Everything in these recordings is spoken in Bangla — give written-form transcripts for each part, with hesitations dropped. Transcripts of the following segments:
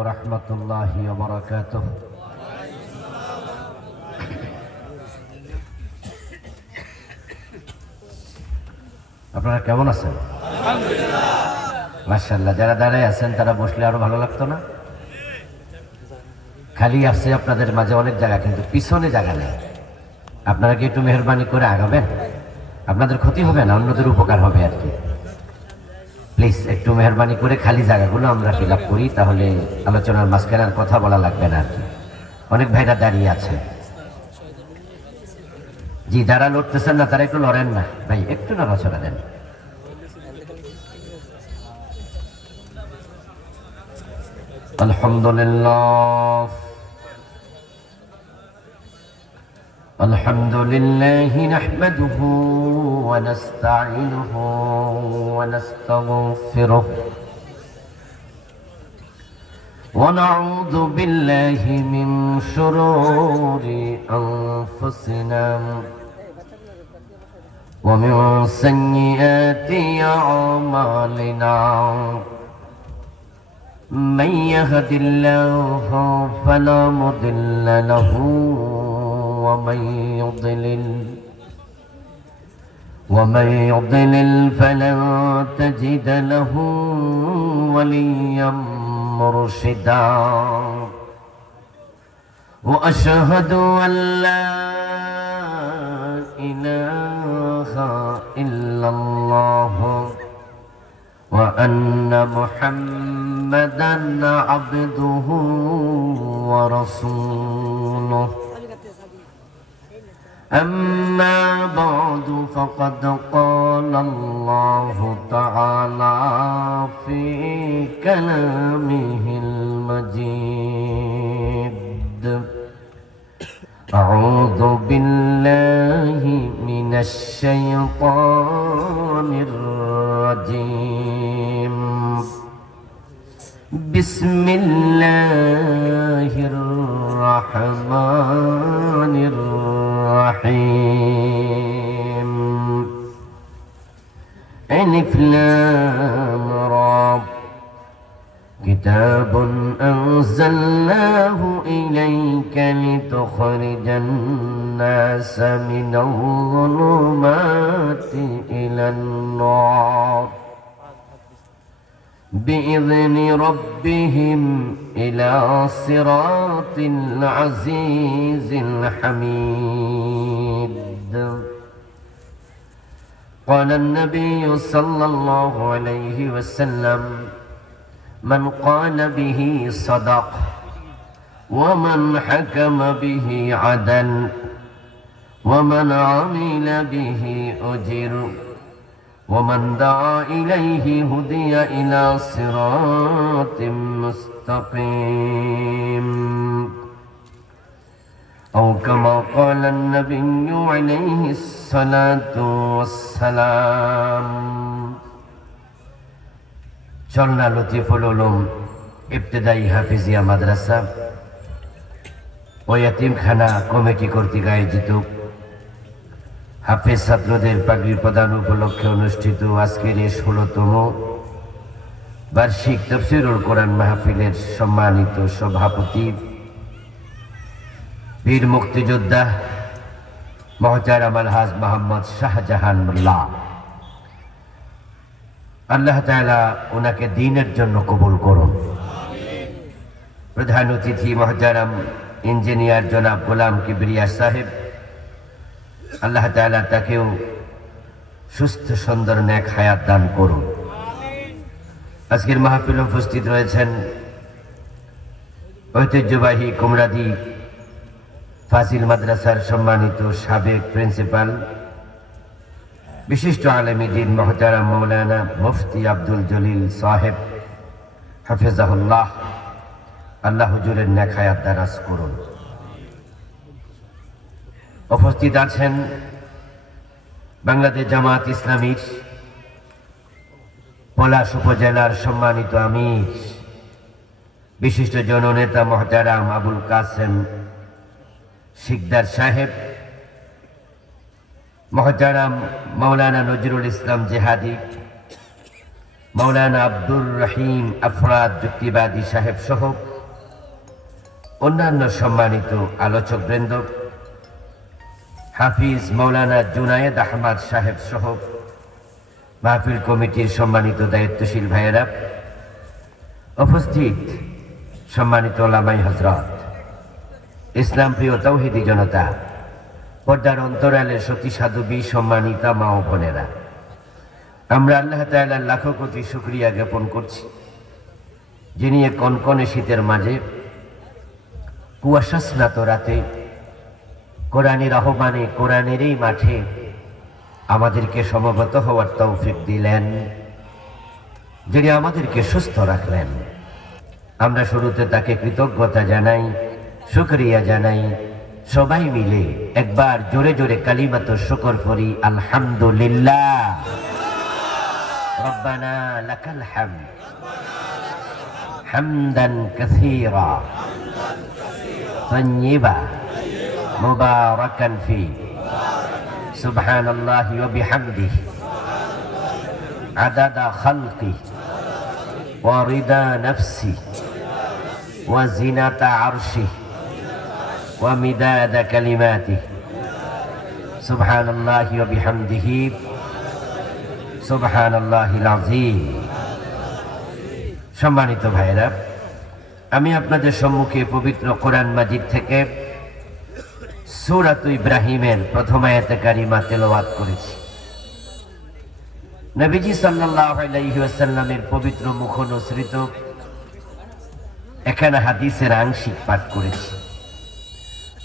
ورحمة الله وبركاته. আপনারা কেমন আছেন? আলহামদুলিল্লাহ। মাশাআল্লাহ। যারা দাঁড়ায় আছেন তারা বসলে আরো ভালো লাগতো না? খালি আছে আপনাদের মাঝে অনেক জায়গা, কিন্তু পিছনে জায়গা নেই। আপনারা কি একটু মেহরবানি করে আগাবেন? আপনাদের ক্ষতি হবে না, অন্যদের উপকার হবে আর কি। প্লিজ একটু মেহরবানি করে খালি জায়গাগুলো আমরা ফিল আপ করি, তাহলে আলোচনার মাঝখানে আর কথা বলা লাগবে না আর কি। অনেক ভাইরা দাঁড়িয়ে আছে। জি, যারা লড়তেছেন না তারা একটু লড়েন না ভাই, একটু নড়াচড়া দেন। আলহামদুলিল্লাহ আলহামদুলিল্লাহি নাহমাদুহু ওয়া নাস্তাঈনুহু ওয়া নাস্তাগফিরুহু ونعوذ بالله من شرور أنفسنا ومن سيئات أعمالنا من يهد الله فلا مضل له ومن يضلل فلن تجد له وليا مرشدا وأشهد أن لا إله إلا الله وأن محمدا عبده ورسوله أما بعد فقد قال الله تعالى في كلامه المجيد أعوذ بالله من الشيطان الرجيم بسم الله الرحمن الرحيم ألف لام را كتاب أنزلناه إليك لتخرج الناس من الظلمات إلى النار بإذن ربهم إلى صراط العزيز الحميد. قال النبي صلى الله عليه وسلم من قال به صدق ومن حكم به عدل ومن عمل به أجر ومن دعا إليه هدي إلى صراط مستقيم أو كما قال النبي عليه الصلاة والسلام. চলনা লতিফুল উলুম ইবতেদায়ী হাফিজিয়া মাদ্রাসা ও ইয়াতিমখানা কমিটি কর্তৃক আয়োজিত হাফেজ ছাত্রদের পাগড়ি প্রদান উপলক্ষে অনুষ্ঠিত আজকের এই 16তম বার্ষিক তাফসীরুল কোরআন মাহফিলের সম্মানিত সভাপতি বীর মুক্তিযোদ্ধা মুহতারাম আলহাজ মোহাম্মদ শাহজাহান মোল্লা, আল্লাহ তাআলা ওনাকে দ্বীনের জন্য কবুল করুন। প্রধান অতিথি মুহতারাম ইঞ্জিনিয়ার জনাব গোলাম কিবরিয়া সাহেব, আল্লাহ তাআলা তাকেও সুস্থ সুন্দর নেক হায়াত দান করুন। আজকের মাহফিলে উপস্থিত রয়েছেন ঐতিহ্যবাহী কুমরাদি ফাজিল মাদ্রাসার সম্মানিত সাবেক প্রিন্সিপাল বিশিষ্ট আলেম দ্বীন মুহতারাম মাওলানা মুফতি আব্দুল জলিল সাহেব হাফিজাহুল্লাহ, আল্লাহ হুজুরের নেক হায়াত দারাজ করুন। উপস্থিত আছেন বাংলাদেশ জামাত ইসলামীর পলাশ উপজেলার সম্মানিত আমির বিশিষ্ট জননেতা মুহতারাম আবুল কাসেম শিকদার সাহেব, মুহতারাম মাওলানা নজরুল ইসলাম জেহাদি, মাওলানা আব্দুর রহিম আফরাদ যুক্তিবাদী সাহেব সহ অন্যান্য সম্মানিত আলোচকবৃন্দ, হাফিজ মৌলানা জুনায়েদ আহমদ সাহেব সহ মাহফিল কমিটির সম্মানিত দায়িত্বশীল ভাইয়েরা, উপস্থিত সম্মানিত ওলামায়ে হযরত, ইসলাম প্রিয় তাওহীদি জনতা, পর্দার অন্তরালের সতী সাধবী সম্মানিতা মা ও বোনেরা, আমরা আল্লাহ তাআলার লাখো কোটি শুকরিয়া জ্ঞাপন করছি, যিনি এ কনকনে শীতের মাঝে কুয়াশাস্নাত রাতে কোরআনের আহ্বানে কোরআনের এই মাঠে আমাদেরকে সমবেত হওয়ার তৌফিক দিলেন, যিনি আমাদেরকে সুস্থ রাখলেন। আমরা শুরুতে তাকে কৃতজ্ঞতা জানাই, শুকরিয়া জানাই। সবাই মিলে একবার জোরে জোরে কালিমাতুশ শুকর পড়ি, আলহামদুলিল্লাহ। রব্বানা লাকাল হামদ হামদান কাসীরা طيبا مباركا فيه سبحان الله وبحمده عدد خلقه ورضا نفسه وزنة عرشه ومداد كلماته سبحان الله وبحمده سبحان الله العظيم। সম্মানিত ভাইরা, আমি আপনাদের সম্মুখে পবিত্র কোরআন মাজিদ থেকে সূরাত ইব্রাহিমের প্রথম আয়াতে কারিমা তেলাওয়াত করেছি। নবীজি সাল্লাল্লাহু আলাইহি ওয়াসাল্লামের পবিত্র মুখ অনুসৃত এখানে হাদিসের আংশিক পাঠ করেছি।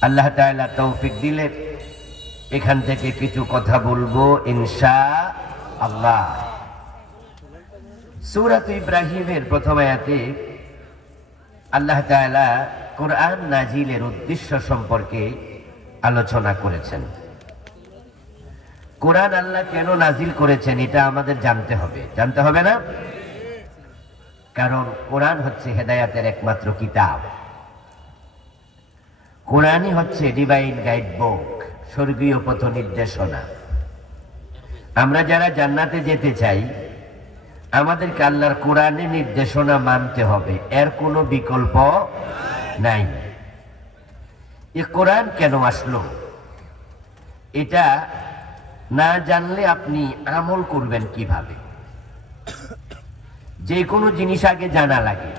আল্লাহ তাআলা তৌফিক দিলে এখান থেকে কিছু কথা বলবো ইনশাআল্লাহ। সূরাত ইব্রাহিমের প্রথম আয়াতে আল্লাহ তাআলা কোরআন নাজিলের উদ্দেশ্য সম্পর্কে আলোচনা করেছেন। কোরআন আল্লাহ কেন নাজিল করেছেন এটা আমাদের জানতে হবে না? কারণ কোরআন হচ্ছে হেদায়েতের একমাত্র কিতাব। কোরআনই হচ্ছে ডিভাইন গাইড বুক, স্বর্গীয় পথ নির্দেশনা। আমরা যারা জান্নাতে যেতে চাই, আমাদেরকে আল্লাহর কোরআনের নির্দেশনা মানতে হবে, এর কোনো বিকল্প নাই। এ কোরআন কেন আসলো এটা না জানলে আপনি আমল করবেন কিভাবে? যে কোনো জিনিস আগে জানা লাগে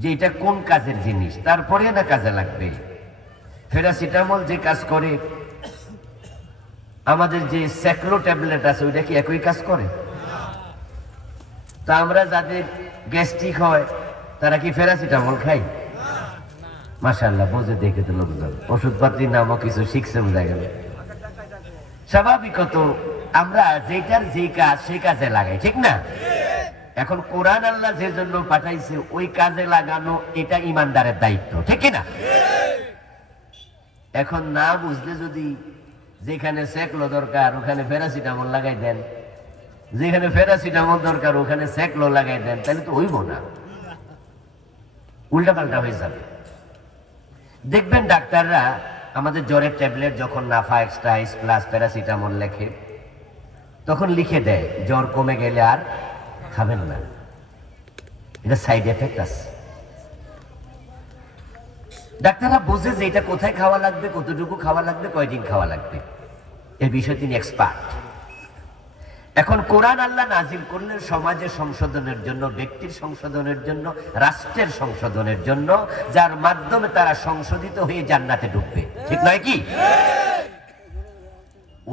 যে এটা কোন কাজের জিনিস, তারপরে না কাজে লাগবে। প্যারাসিটামল যে কাজ করে, আমাদের যে স্যাক্লো ট্যাবলেট আছে ওইটা কি একই কাজ করে? তা আমরা যাদের গ্যাস্ট্রিক হয় তারা কি প্যারাসিটামল খাই? মাশাআল্লাহ, বোঝে দেখে তো লোকজন ওষুধপাতির নামও কিছু শিখছে, বোঝা গেল। স্বাভাবিকত আমরা যেটার যে কাজ সেই কাজে লাগাই, ঠিক না? এখন কোরআন আল্লাহ যে জন্য পাঠাইছে ওই কাজে লাগানো এটা ইমানদারের দায়িত্ব, ঠিক না? এখন না বুঝলে যদি যেখানে সেকলো দরকার ওখানে প্যারাসিটামল লাগাই দেন, যেখানে প্যারাসিটামল দরকার ওখানে সেকলো লাগাই দেন, তাহলে তো হইব না, উল্টা পাল্টা হয়ে যাবে। দেখবেন ডাক্তাররা আমাদের জ্বরের ট্যাবলেট যখন নাফা এক্সট্রা আইস প্লাস প্যারাসিটামল লেখে, তখন লিখে দেয় জ্বর কমে গেলে আর খাবেন না, এটা সাইড এফেক্ট আছে। ডাক্তাররা বোঝে যে এটা কোথায় খাওয়া লাগবে, কতটুকু খাওয়া লাগবে, কয়দিন খাওয়া লাগবে, এই বিষয়ে তিনি এক্সপার্ট। এখন কোরআন আল্লাহ নাজিল করলেন সমাজের সংশোধনের জন্য, ব্যক্তির সংশোধনের জন্য, রাষ্ট্রের সংশোধনের জন্য, যার মাধ্যমে তারা সংশোধিত হয়ে জান্নাতে ঢুকবে, ঠিক নয় কি?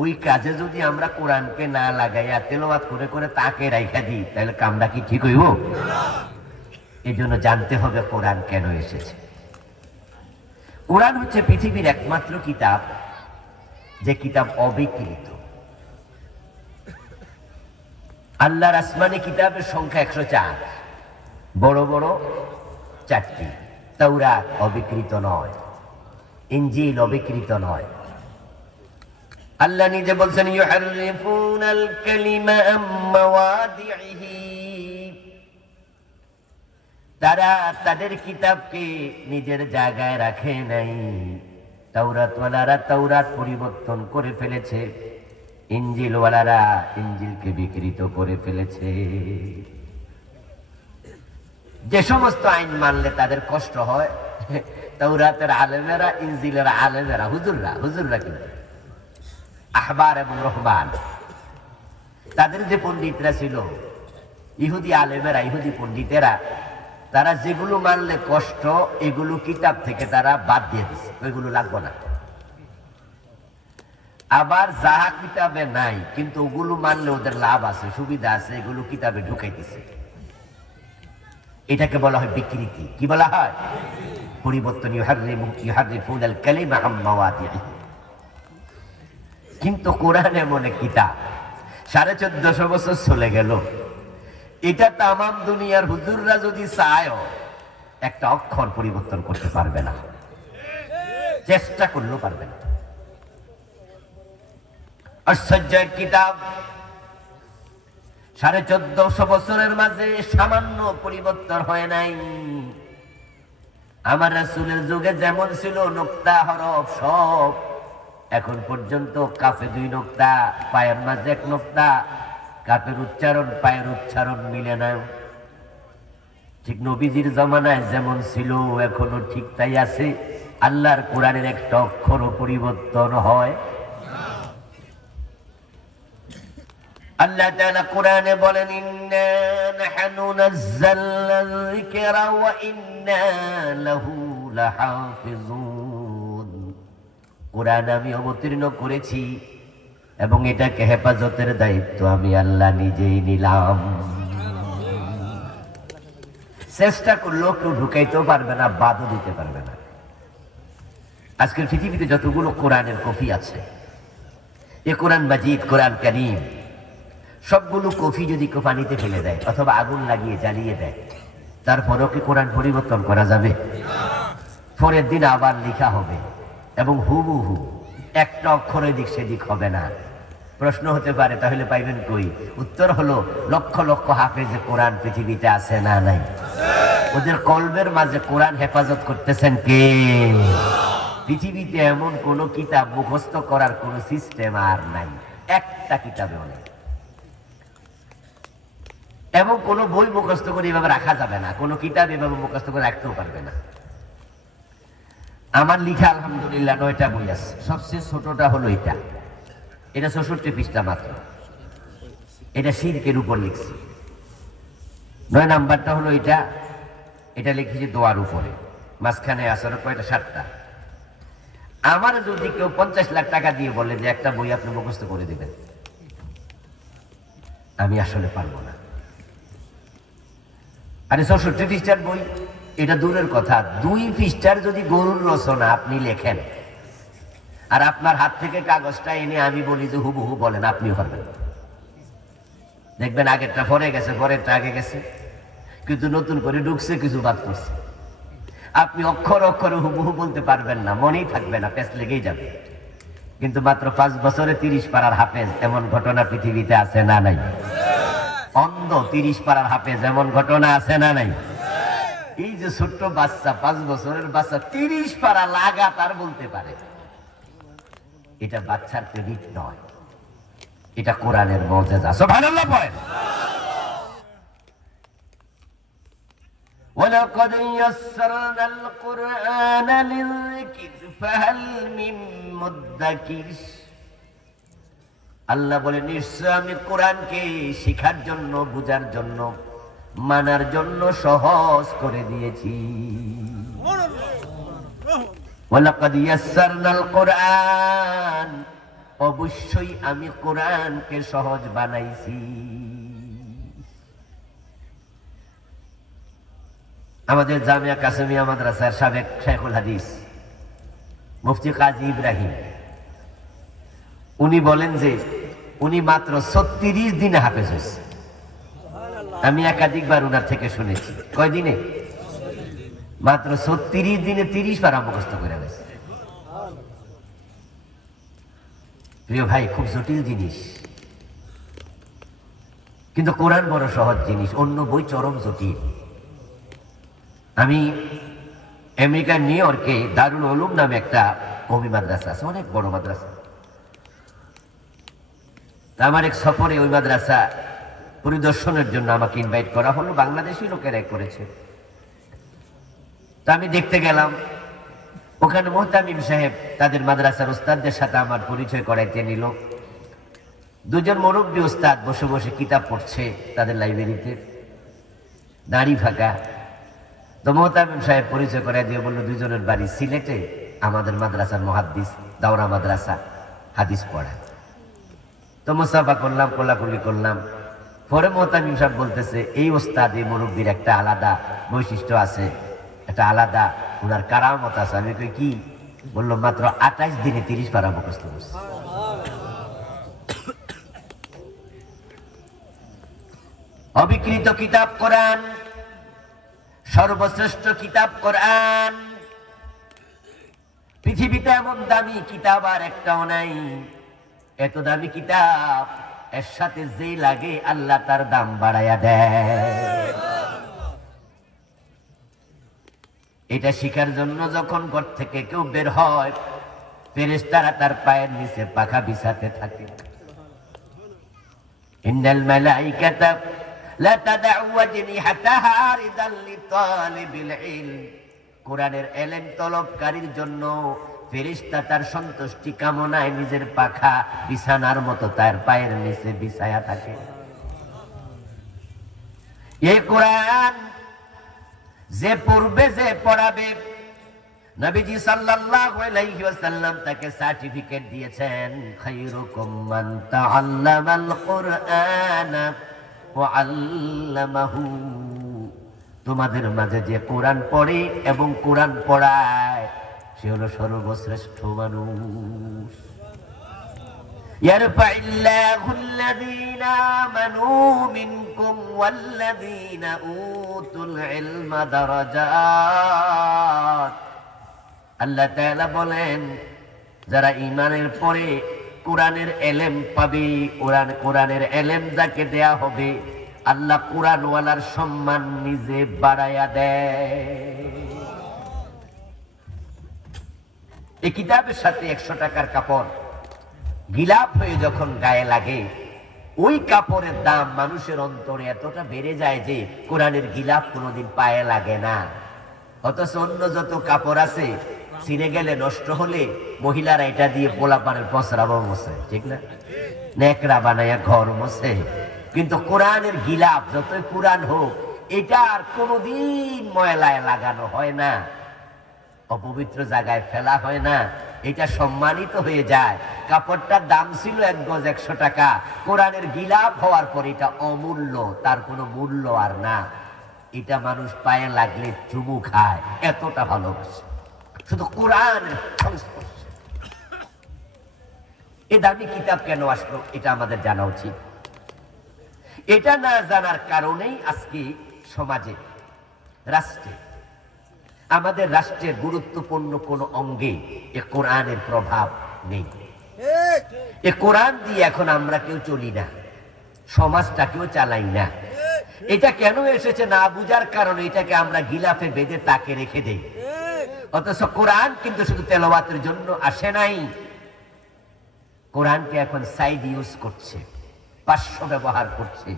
ওই কাজে যদি আমরা কোরআনকে না লাগাইয়া তেলাওয়াত করে করে তাকে রাইখা দিই, তাহলে কামটা কি ঠিক হইব? এই জন্য জানতে হবে কোরআন কেন এসেছে। কোরআন হচ্ছে পৃথিবীর একমাত্র কিতাব যে কিতাব অবিকৃত। আল্লাহর আসমানি কিতাবের সংখ্যা 104, বড় বড় 4টি। তাওরাত অবিকৃত নয়, ইনজিল অবিকৃত নয়। আল্লাহ নিজে বলছেন ইউহাররিফুনাল কালিমা আম মাওয়াদিহি, তারা তাদের কিতাবকে নিজের জায়গায় রাখে নাই। তাওরাতওয়ালারা তাওরাত পরিবর্তন করে ফেলেছে, ইনজিলওয়ালারা ইনজিলকে বিকৃত করে ফেলেছে। যে সমস্ত আইন মানলে তাদের কষ্ট হয় তাওরাতের আলেমেরা, ইনজিলের আলেমেরা, হুজুররা কিন্তু আহবার এবং রহমান, তাদের যে পণ্ডিতরা ছিল, ইহুদি আলেমেরা, ইহুদি পণ্ডিতেরা, তারা যেগুলো মানলে কষ্ট, এগুলো কিতাব থেকে তারা বাদ দিয়ে দিচ্ছে, ওইগুলো লাগবে না। আবার যাহা কিতাবে নাই কিন্তু ওগুলো মানলে ওদের লাভ আছে, সুবিধা আছে, এগুলো কিতাবে ঢুকাইতেছে। এটাকে বলা হয় বিকৃতি। কি বলা হয়? পরিবর্তন। ইউহাররিফুনাল কালিমা আম মাওয়াদিহি। কিন্তু কোরআন এমন এক কিতাব, 1450 বছর চলে গেল, এটা তামাম দুনিয়ার হুজুররা যদি চায়ও একটা অক্ষর পরিবর্তন করতে পারবে না, চেষ্টা করলেও পারবে না। আশ্চর্যের কিতাব, 1450 বছরের মাঝে সামান্য পরিবর্তন হয় নাই। আমার রাসূলের যুগে যেমন ছিল নোক্তা হরফ সব এখন পর্যন্ত কাফে 2 নোক্তা, পায়ের মাঝে 1 নোক্তা, কাফের উচ্চারণ পায়ের উচ্চারণ মিলে না। ঠিক নবীজির জামানায় যেমন ছিল এখনো ঠিক তাই আছে। আল্লাহর কোরআনের একটা অক্ষরও পরিবর্তন হয়। আল্লাহ তাআলা কোরআনে বলেন, ইন্না নাহনু নাযালনা যিকরা ওয়া ইন্না লাহু লাহাফিজুন। কোরআন আমি অবতীর্ণ করেছি এবং এটাকে হেফাজতের দায়িত্ব আমি আল্লাহ নিজেই নিলাম। চেষ্টা করলেও কেউ ঢুকাইতেও পারবে না, বাদও দিতে পারবে না। আজকের পৃথিবীতে যতগুলো কোরআনের কপি আছে, এ কোরআন মাজিদ, কোরআন কারীম, সবগুলো কপি যদি কেউ পানিতে ফেলে দেয় অথবা আগুন লাগিয়ে জ্বালিয়ে দেয়, তারপরেও কি কোরআন পরিবর্তন করা যাবে? পরের দিন আবার লেখা হবে এবং হুবহু একটা অক্ষর এদিক সেদিক হবে না। প্রশ্ন হতে পারে, তাহলে পাইবেন কই? উত্তর হলো, লক্ষ লক্ষ হাফেজে কোরআন পৃথিবীতে আছে না নাই? ওদের কলবের মাঝে কোরআন হেফাজত করতেছেন কে? পৃথিবীতে এমন কোন কিতাব মুখস্থ করার কোন সিস্টেম আর নাই, একটা কিতাবেও নেই। এবং কোন বই মুখস্থ করে এভাবে রাখা যাবে না, কোন কিতাব এভাবে মুখস্থ করে রাখতেও পারবে না। আমার লিখা আলহামদুলিল্লাহ 9টা বই আছে। সবচেয়ে ছোটটা হলো এটা 66 পৃষ্ঠা মাত্র। এটা শিরকের উপর লিখছি। 9 নাম্বারটা হলো এটা লিখেছি দোয়ার উপরে। মাঝখানে আসার কয়টা 7টা। আমার যদি কেউ 50 লাখ টাকা দিয়ে বলে যে একটা বই আপনি মুখস্থ করে দিবেন, আমি আসলে পারবো না। আরে 66 পৃষ্ঠার বই, এটা দূরের কথা, 2 পৃষ্ঠার যদি গরুর রচনা আপনি লেখেন আর আপনার হাত থেকে কাগজটা এনে আমি বলি যে হুবহু বলেন, আপনিও পারবেন। দেখবেন আগেরটা পরে গেছে, পরেরটা আগে গেছে, কিন্তু নতুন করে ঢুকছে, কিছু বাদ করছে। আপনি অক্ষর অক্ষরে হুবহু বলতে পারবেন না, মনেই থাকবে না, পেছ লেগেই যাবে। কিন্তু মাত্র 5 বছরে 30 পারার হাফেজ, এমন ঘটনা পৃথিবীতে আছে না নাই? অন্ধ 30 পারার হাফেজ, এমন ঘটনা আছে না নাই? এই যে ছোট্ট বাচ্চা, 5 বছরের বাচ্চা 30 পারা লাগাতার বলতে পারে, এটা বাচ্চার ক্রেডিট নয়, এটা কোরআনের মুজিজা। সুবহানাল্লাহ পড়েন। ওয়ালাকাদ ইয়াসসারনাল কুরআনা লিযিকর ফাহাল মিন মুদ্দাকির। আল্লাহ বলে, নিশ্চয় আমি কোরআনকে শিখার জন্য, বুঝার জন্য, মানার জন্য সহজ করে দিয়েছি। ওয়ালাকাদ ইয়াসসারনাল কুরআন, অবশ্যই আমি কোরআনকে সহজ বানাইছি। আমাদের জামিয়া কাসেমিয়া মাদ্রাসার সাবেক শাইখুল হাদিস মুফতি কাজী ইব্রাহিম, উনি বলেন যে উনি মাত্র 36 দিনে হাফেজ হয়েছে। আমি একাধিকবার উনার থেকে শুনেছি। কয় দিনে? মাত্র 36 দিনে 30 পারা মুখস্থ করে গেছে। প্রিয় ভাই, খুব জটিল জিনিস, কিন্তু কোরআন বড় সহজ জিনিস। অন্য বই চরম জটিল। আমি আমেরিকার নিউ ইয়র্কে দারুল উলুম নামে একটা কওমি মাদ্রাসা আছে, অনেক বড় মাদ্রাসা। আমার এক সফরে ওই মাদ্রাসা পরিদর্শনের জন্য আমাকে ইনভাইট করা হলো। বাংলাদেশি লোকেরাই করেছে। তো আমি দেখতে গেলাম, ওখানে মোহতামিম সাহেব তাদের মাদ্রাসার ওস্তাদদের সাথে আমার পরিচয় করাইতে নিল। দুজন মুরব্বী ওস্তাদ বসে বসে কিতাব পড়ছে তাদের লাইব্রেরিতে, দাড়ি ফাঁকা। তো মোহতামিম সাহেব পরিচয় করাই দিয়ে বললো, দুজনের বাড়ি সিলেটে, আমাদের মাদ্রাসার মুহাদ্দিস, দাওরা মাদ্রাসা, হাদিস পড়া। তো মুসাফা করলাম, কোলাকুলি করলাম। পরে মোহতামিম সাহেব বলতেছে, এই ওস্তাদ, এই মুরব্বীর একটা আলাদা বৈশিষ্ট্য আছে, একটা আলাদা ওনার কারামত আছে। আমি কই কি? বললো, মাত্র 28 দিনে 30 পারা মুখস্থ করছে। অবিকৃত কিতাব কোরআন, সর্বশ্রেষ্ঠ কিতাব কোরআন। পৃথিবীতে এমন দামি কিতাব আর একটাও নাই। এত দামি কিতাব, এর সাথে যে লাগে আল্লাহ তার দাম বাড়াইয়া দেয়। এটা শিখার জন্য যখন ঘর থেকে কেউ বের হয়, ফেরেশতারা তার পায়ের নিচে পাখা বিছাতে থাকে। ইন্নাল মালাইকাতা লা তাদউ ওয়াজনিহাতাহা রিদাল লিতালিবিল ইলম। কোরআনের ইলম তলবকারীর জন্য ফেরেশতা তার সন্তুষ্টি কামনায় নিজের পাখা বিছানার মতো তার পায়ের নিচে বিছায়া থাকে। এই কোরআন যে পড়বে, যে পড়াবে, নবীজি সাল্লাল্লাহু আলাইহি ওয়াসাল্লাম তাকে সার্টিফিকেট দিয়েছেন, খায়রুকুম মান তাআল্লামাল কুরআনা ওয়া আল্লামাহু। তোমাদের মাঝে যে কোরআন পড়ে এবং কোরআন পড়ায়, সে হলো সর্বশ্রেষ্ঠ মানুষ। ইয়ারফাইল্লাহু আল্লাযীনা আমানু মিনকুম ওয়াল্লাযীনা উতুল ইলমা দারাজাত। আল্লাহ তাআলা বলেন, যারা ঈমানের পরে কোরআনের ইলম পাবে, কোরআনের ইলম যাকে দেয়া হবে, আল্লাহ কোরআনওয়ালার সম্মান নিজে বাড়ায়া দেয়। এই কিতাবের সাথে 100 টাকার কাপড় গিলাপ হয়ে যখন গায়ে লাগে, ওই কাপড়ের দাম মানুষের অন্তরে এতটা বেড়ে যায় যে কোরআনের গিলাপ কোনোদিন পায়ে লাগে না। অথচ অন্য যত কাপড় আছে, ছিঁড়ে গেলে, নষ্ট হলে মহিলারা এটা দিয়ে পোলাপানের পসরাবো মোছে, ঠিক না? নেকড়া বানায়া ঘর মোছে। কিন্তু কোরআনের গিলাপ যতই পুরান হোক, এটা আর কোনোদিন ময়লায় লাগানো হয় না, অপবিত্র জায়গায় ফেলা হয় না, এটা সম্মানিত হয়ে যায়। কাপড়টার দাম ছিল 1 গজ 100 টাকা, কোরআনের গিলাপ হওয়ার পর এটা অমূল্য, তার কোনো মূল্য আর না। এটা মানুষ পায়ে লাগলে চুমু খায়, এতটা ভালোবাসে শুধু কোরআনের সংস্পর্শে। এই দামি কিতাব কেন আসলো, এটা আমাদের জানা উচিত। এটা না জানার কারণেই আজকে সমাজে, রাষ্ট্রে, আমাদের রাষ্ট্রের গুরুত্বপূর্ণ কোন অঙ্গে এ কোরআনের প্রভাব নেই। এ কোরআন দিয়ে এখন আমরা কেউ চলি না, সমাজটাকেও চালাই না। এটা কেন এসেছে না বুঝার কারণে এটাকে আমরা গিলাফে বেঁধে তাকে রেখে দেই। অথচ কোরআন কিন্তু শুধু তেলাওয়াতের জন্য আসে নাই। কোরআনকে এখন সাইড ইউজ করছে, পার্শ্ব ব্যবহার করছে,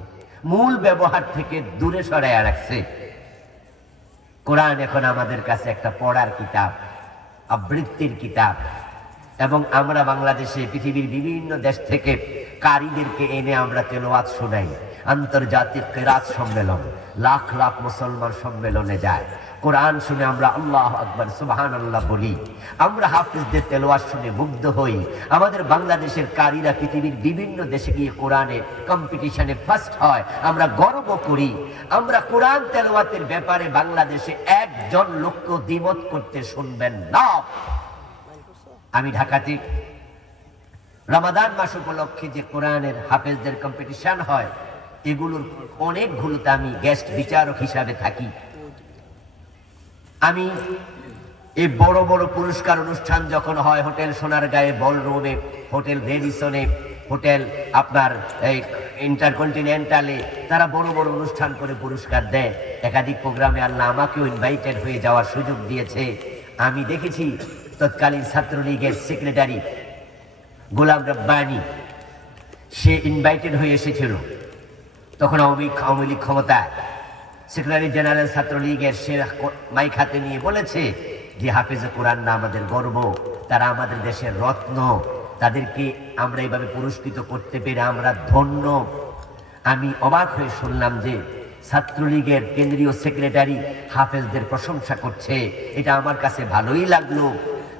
মূল ব্যবহার থেকে দূরে সরাইয়া রাখছে। কোরআন এখন আমাদের কাছে একটা পড়ার কিতাব, আবৃত্তির কিতাব। এবং আমরা বাংলাদেশে পৃথিবীর বিভিন্ন দেশ থেকে কারীদেরকে এনে আমরা তেলাওয়াত শোনাই। আন্তর্জাতিক কিরাত সম্মেলন, লাখ লাখ মুসলমান সম্মেলনে যায়, কোরআন শুনে আমরা আল্লাহু আকবার, সুবহানাল্লাহ বলি। আমরা হাফিজদের তেলাওয়াত শুনে মুগ্ধ হই। আমাদের বাংলাদেশের কারীরা পৃথিবীর বিভিন্ন দেশে গিয়ে কোরআনের কম্পিটিশনে ফার্স্ট হয়, আমরা গর্ব করি। আমরা কোরআন তেলাওয়াতের ব্যাপারে বাংলাদেশে একজন লোককে দ্বিমত করতে শুনবেন না। আমি ঢাকাতে রমাদান মাস উপলক্ষে যে কোরআনের হাফেজদের কম্পিটিশন হয়, এগুলোর অনেকগুলোতে আমি গেস্ট বিচারক হিসাবে থাকি। আমি এই বড় বড় পুরস্কার অনুষ্ঠান যখন হয়, হোটেল সোনারগাঁয়ে, বলরুমে, হোটেল রেডিসনে, হোটেল আপনার এই ইন্টারকন্টিনেন্টালে, তারা বড় বড় অনুষ্ঠান করে পুরস্কার দেয়। একাধিক প্রোগ্রামে আল্লাহ আমাকেও ইনভাইটেড হয়ে যাওয়ার সুযোগ দিয়েছে। আমি দেখেছি তৎকালীন ছাত্রলীগের সেক্রেটারি গোলাম রব্বানী, সে ইনভাইটেড হয়ে এসেছিল। তখন আওয়ামী লীগ ক্ষমতায়। সেক্রেটারি জেনারেল ছাত্রলীগের সে মাইক হাতে নিয়ে বলেছে যে হাফেজে কোরআন না আমাদের গর্ব, তারা আমাদের দেশের রত্ন, তাদেরকে আমরা এইভাবে পুরস্কৃত করতে পেরে আমরা ধন্য। আমি অবাক হয়ে শুনলাম যে ছাত্রলীগের কেন্দ্রীয় সেক্রেটারি হাফেজদের প্রশংসা করছে, এটা আমার কাছে ভালোই লাগলো।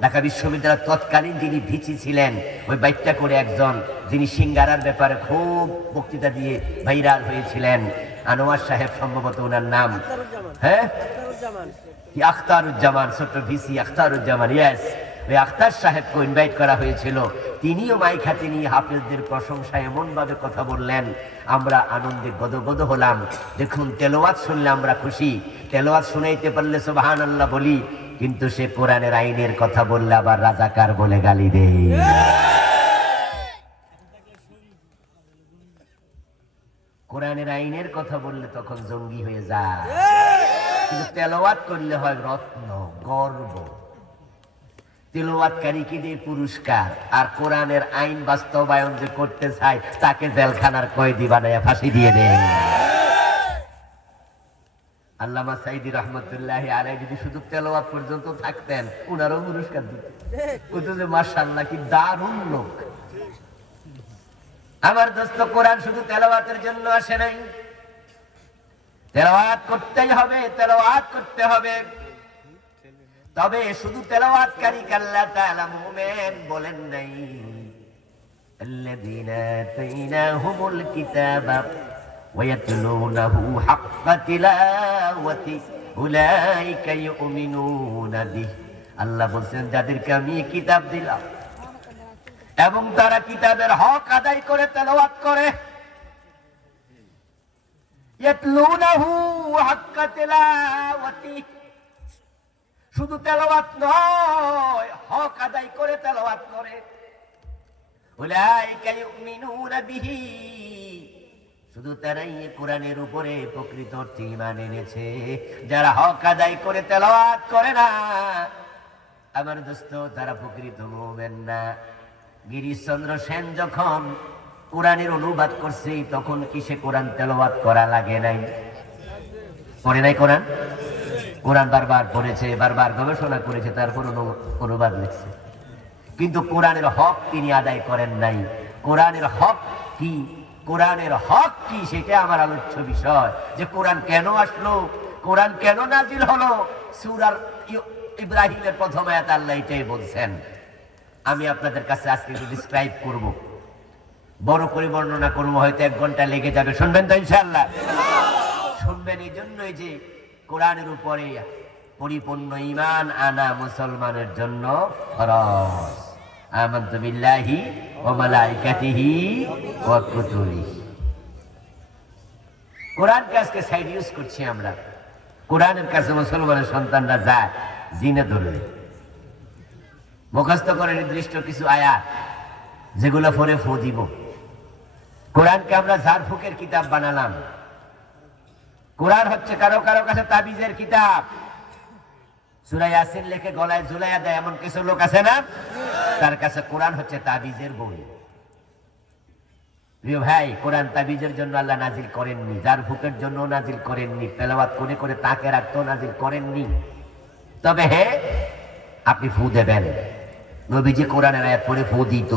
ঢাকা বিশ্ববিদ্যালয়ের তৎকালীন যিনি ভিসি ছিলেন, ওই বাইকটা করে একজন যিনি সিঙ্গারার ব্যাপারে খুব বক্তৃতা দিয়ে ভাইরাল হয়েছিলেন, আনোয়ার সাহেব সম্ভবত ওনার নাম, হ্যাঁ আখতারুজ্জামান, ছোট্ট ভিসি আখতারুজ্জামান, ইয়েস, ওই আখতার সাহেবকে ইনভাইট করা হয়েছিল। তিনিও মাইক হাতে নিয়ে হাফেজদের প্রশংসায় এমন ভাবে কথা বললেন, আমরা আনন্দে গদগদ হলাম। দেখুন, তেলাওয়াত শুনলে আমরা খুশি, তেলাওয়াত শুনাইতে পারলে সুবহানাল্লাহ বলি, কিন্তু সে কোরআনের আইনের কথা বললে আবার রাজাকার বলে গালি দেয়। কোরআনের আইনের কথা বললে তখন জঙ্গি হয়ে যায়, কিন্তু তেলাওয়াত করলে হয় রত্ন, গর্ব। তেলাওয়াতকারীকে দিয়ে পুরস্কার, আর কোরআনের আইন বাস্তবায়ন যে করতে চায় তাকে জেলখানার কয়েদি বানায় ফাঁসি দিয়ে দেয়। আল্লামা সাইদি রহমতুল্লাহি আলাইহি যদি শুধু তেলাওয়াত পর্যন্ত থাকতেন, উনারও পুরস্কার দিতেন। কইতো যে মাশাআল্লাহ কি দারুণ লোক। আমার দোস্ত, কোরআন শুধু তেলাওয়াতের জন্য আসে নাই, তেলাওয়াত করতেই হবে, তেলাওয়াত করতে হবে। তবে শুধু তেলাওয়াতকারীকে আল্লাহ তাআলা মুমিন বলেন নাই, আল্লাযীনা আতাইনাহুমুল কিতাবা ওয়া ইয়াতলুনাহু হাক্কা তিলাওয়াতি উলাইকা ইউমিনুনা বিহি। আল্লাহ বলেন যাদেরকে আমি কিতাব দিলাম এবং তারা কিতাবের হক আদায় করে তেলাওয়াত করে, ইয়াতলুনাহু হাক্কা তিলাওয়াতি, শুধু তেলাওয়াত নয়, হক আদায় করে তেলাওয়াত করে, উলাইকা ইউমিনুনা বিহি, শুধু তারাই কোরআনের উপরে প্রকৃত অর্থে ঈমান এনেছে। যারা হক আদায় করে তেলাওয়াত করে না, আমার দোস্ত, তারা প্রকৃত মুমিন না। গিরিশচন্দ্র সেন যখন কোরআনের অনুবাদ করছে, তখন কি সে কোরআন তেলাওয়াত করা লাগে নাই? পড়ে নাই কোরআন? কোরআন বারবার পড়েছে, বারবার গবেষণা করেছে, তারপর অনুবাদ লিখছে, কিন্তু কোরআনের হক তিনি আদায় করেন নাই। কোরআনের হক কি, কোরআনের হক কি, সেটা আমার আলোচ্য বিষয়। যে কোরআন কেন আসলো, কোরআন কেন নাজিল হলো, সূরা ইব্রাহিমের প্রথম আয়াতে আল্লাহ এটাই বলছেন। আমি আপনাদের কাছে আজকে একটু ডিসক্রাইব করব, বড় করে বর্ণনা করবো, হয়তো 1 ঘন্টা লেগে যাবে। শুনবেন তো ইনশাআল্লাহ? শুনবেন এই জন্যই যে কোরআনের উপরে পরিপূর্ণ ঈমান আনা মুসলমানের জন্য ফরজ। আমানতু বিল্লাহি ওয়া মালাইকাতিহি ওয়া কুতুবিহি। কোরআনকে আজকে সাইড ইউজ করছি আমরা। কোরআনের কাছে মুসলমানের সন্তানরা যায় জিনে ধরে, মুখস্থ করে নির্দিষ্ট কিছু আয়াত, যেগুলো পরে ফু দিব। কোরআনকে আমরা ঝাড়ফুকের কিতাব বানালাম। কোরআন হচ্ছে কারো কারো কাছে তাবিজের কিতাব। সূরা ইয়াসিন লিখে গলায় ঝুলাইয়া দেয় এমন কিছু লোক আছে না? তার কাছে কোরআন হচ্ছে তাবিজের বই। প্রিয় ভাই, কোরআন তাবিজের জন্য আল্লাহ নাজিল করেননি, ঝাড়ফুকের জন্য নাজিল করেননি, তেলাওয়াত করে করে তাকে রাখতেও নাজিল করেননি। তবে হ্যাঁ, আপনি ফু দেবেন। নবীজি কোরআনের আয়াত পড়ে ফু দিত।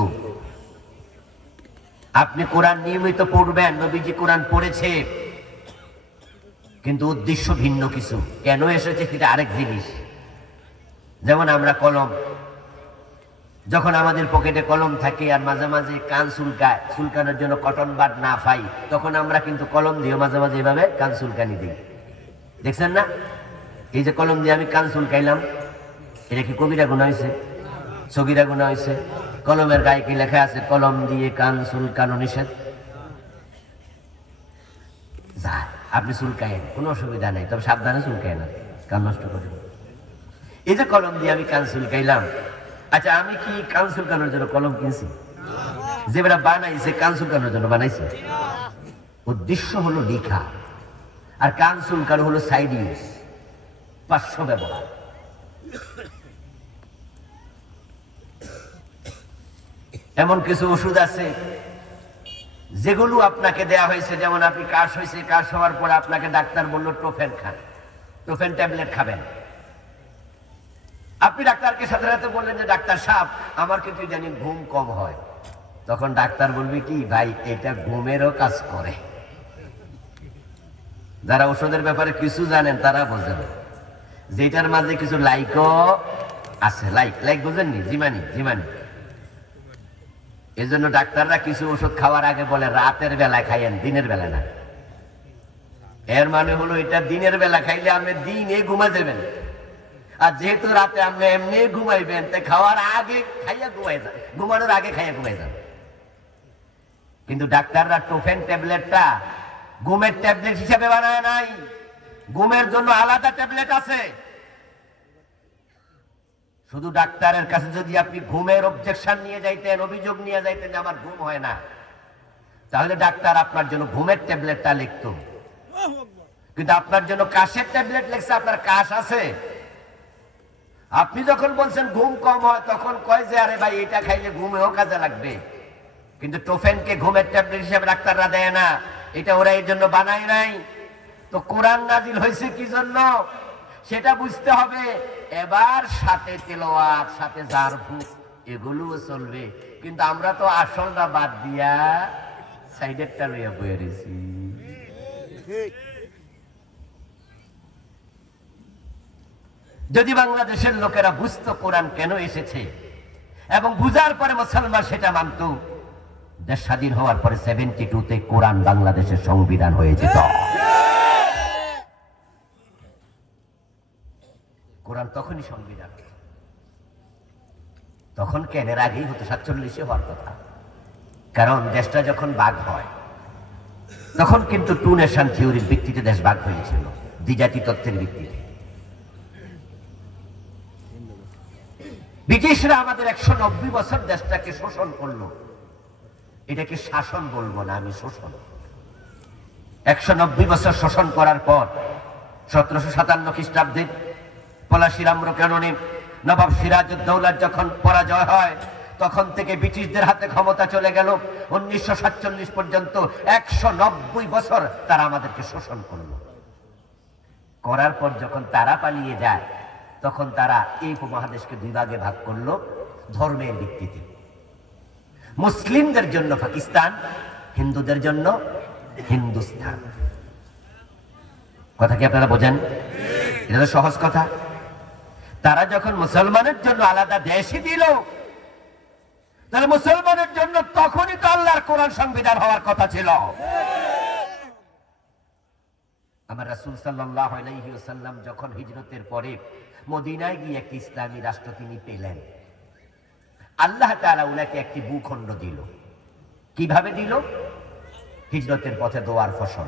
আপনি কোরআন নিয়মিত পড়বেন, নবীজি কোরআন পড়েছে, কিন্তু উদ্দেশ্য ভিন্ন কিছু। কেন এসেছে সেটা আরেক জিনিস। যেমন আমরা কলম, যখন আমাদের পকেটে কলম থাকে আর মাঝে মাঝে কান চুলকায়, চুলকানোর জন্য কটন বাড না পাই, তখন আমরা কিন্তু কলম দিয়ে মাঝে মাঝে এভাবে কান চুলকানি দিই। দেখছেন না? এই যে কলম দিয়ে আমি কান চুলকাইলাম, এটা কি কবিরা গুনাহ হয়েছে? সগীরা গুনাহ হয়েছে? কলমের গায়ে কি লেখা আছে কলম দিয়ে কান চুলকানো নিষেধ? যায়, আপনি চুলকায়েন, কোনো অসুবিধা নেই, তবে সাবধানে চুলকায় না, কান নষ্ট করে। এই যে কলম দিয়ে আমি কান চুলকাইলাম, আচ্ছা আমি কি কান চুলকানোর জন্য কলম কিনছি? যে বেটা বানাইছে কান চুলকানোর জন্য বানাইছে? উদ্দেশ্য হলো লেখা, আর কান চুলকানো হলো সাইড ইউজ, পার্শ্ব ব্যবহার। এমন কিছু ওষুধ আছে যেগুলো আপনাকে দেয়া হয়েছে, যেমন আপনি কাশ হয়েছে, কাশ হওয়ার পর আপনাকে ডাক্তার বললো টোফেন খান, টোফেন ট্যাবলেট খাবেন। আপনি ডাক্তারকে সাথে সাথে বললেন যে ডাক্তার সাহেব আমার কিন্তু ইদানিং ঘুম কম হয়। তখন ডাক্তার বলবে কি, ভাই এটা ঘুমেরও কাজ করে। যারা ওষুধের ব্যাপারে কিছু জানেন তারা বোঝেন, যেটার মাঝে কিছু লাইকও আছে। লাইক লাইক বুঝেননি? জিমানি, জিমানি। এই জন্য ডাক্তাররা কিছু ওষুধ খাওয়ার আগে বলে রাতের বেলা খাইয়েন, দিনের বেলা না। এর মানে হলো এটা দিনের বেলা খাইলে আপনি দিনে ঘুমা যাবেন, আর যেহেতু রাতে আপনি এমনি ঘুমাইবেন তাই খাওয়ার আগে খাইয়া ঘুমাই যান, ঘুমানোর আগে খাইয়া ঘুমাই যান। কিন্তু ডাক্তাররা টোফেন ট্যাবলেটটা ঘুমের ট্যাবলেট হিসাবে বানায় নাই, ঘুমের জন্য আলাদা ট্যাবলেট আছে। শুধু ডাক্তারের কাছে যদি আপনি ঘুমের অবজেকশন নিয়ে যাইতেন, অভিযোগ নিয়ে যাইতেন যে আমার ঘুম হয় না, তাহলে ডাক্তার আপনার জন্য ঘুমের ট্যাবলেটটা লিখত। কিন্তু আপনার জন্য কাশের ট্যাবলেট লিখছে, আপনার কাশ আছে। আপনি যখন বলছেন ঘুম কম হয়, তখন কয় যে আরে ভাই এটা খাইলে ঘুমেও কাজে লাগবে। কিন্তু টোফেনকে ঘুমের ট্যাবলেট হিসেবে ডাক্তাররা দেয় না, এটা ওরা এই জন্য বানায় নাই। তো কোরআন নাজিল হয়েছে কি জন্য সেটা বুঝতে হবে। এবার সাথে তেলাওয়াত, সাথে জারফুক এগুলোও চলবে। কিন্তু আমরা তো আসলটা বাদ দিয়া সাইডেরটা লইয়া বয়ে রয়েছি। যদি বাংলাদেশের লোকেরা বুঝতো কোরআন কেন এসেছে এবং বুঝার পরে মুসলমান সেটা মানত, দেশ স্বাধীন হওয়ার পরে 72-তে কোরআন বাংলাদেশের সংবিধান হয়ে যেত। কোরআন তখনই সংবিধান, তখন কেনের আগেই হতো, 47-এ হওয়ার কথা। কারণ দেশটা যখন ভাগ হয় তখন কিন্তু টু নেশন থিওরির ভিত্তিতে দেশ ভাগ হয়েছিল, দ্বিজাতি তত্ত্বের ভিত্তিতে। ব্রিটিশরা আমাদের 190 বছর দেশটাকে শোষণ করলো। এটাকে শাসন বলবো না, আমি শোষণ। 190 বছর শোষণ করার পর 1757 খ্রিস্টাব্দে পলাশীর আম্রকাননে নবাব সিরাজউদ্দৌলার যখন পরাজয় হয়, তখন থেকে ব্রিটিশদের হাতে ক্ষমতা চলে গেল। 1947 পর্যন্ত 190 বছর তারা আমাদেরকে শোষণ করলো। করার পর যখন তারা পালিয়ে যায়, তখন তারা এই উপমহাদেশকে 2 ভাগে ভাগ করলো ধর্মের ভিত্তিতে। মুসলিমদের জন্য পাকিস্তান, হিন্দুদের জন্য হিন্দুস্তান। কথা কি আপনারা বোঝেন? এটা তো সহজ কথা। তারা যখন মুসলমানের জন্য আলাদা দেশই দিল, তাহলে মুসলমানের জন্য তখনই তো আল্লাহর কোরআন সংবিধান হওয়ার কথা ছিল। আমার রাসূল সাল্লাল্লাহু আলাইহি ওয়াসাল্লাম যখন হিজরতের পরে মদিনায় গিয়ে একটি ইসলামী রাষ্ট্র তিনি পেলেন, আল্লাহ তাআলা উনাকে একটি ভূখণ্ড দিল। কিভাবে দিল? হিজরতের পথে দোয়ার ফসল।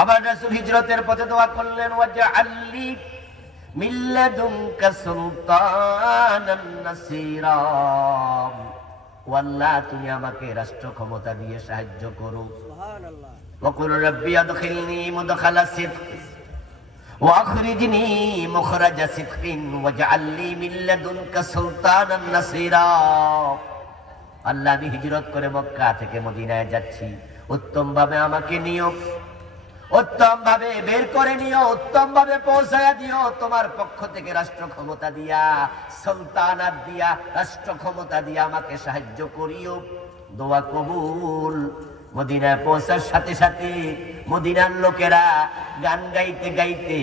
আমার রাসূল হিজরতের পথে দোয়া করলেন, ওয়াজআললি মিন লাদুনকা সুলতানান নাসীরা। ও আল্লাহ, তুমি আমাকে রাষ্ট্র ক্ষমতা দিয়ে সাহায্য করো। সুবহানাল্লাহ। ওয়াকুল রাব্বি আদখিলনি মুদখালা সিদক ওয়া আখরিজনি মুখরাজা সিদকিন ওয়াজআলনি মিন লাদুনকা সুলতানান নাসীরা। আল্লাহ, আমি হিজরত করে মক্কা থেকে মদিনায় যাচ্ছি, উত্তম ভাবে আমাকে নিও, উত্তম ভাবে বের করে নিও, উত্তম ভাবে পৌঁছায়া দিও। তোমার পক্ষ থেকে রাষ্ট্র ক্ষমতা দিয়া, সুলতানাত দিয়া, রাষ্ট্র ক্ষমতা দিয়া আমাকে সাহায্য করিও। দোয়া কবুল। মদিনায় পৌঁছার সাথে সাথে মদিনার লোকেরা গান গাইতে গাইতে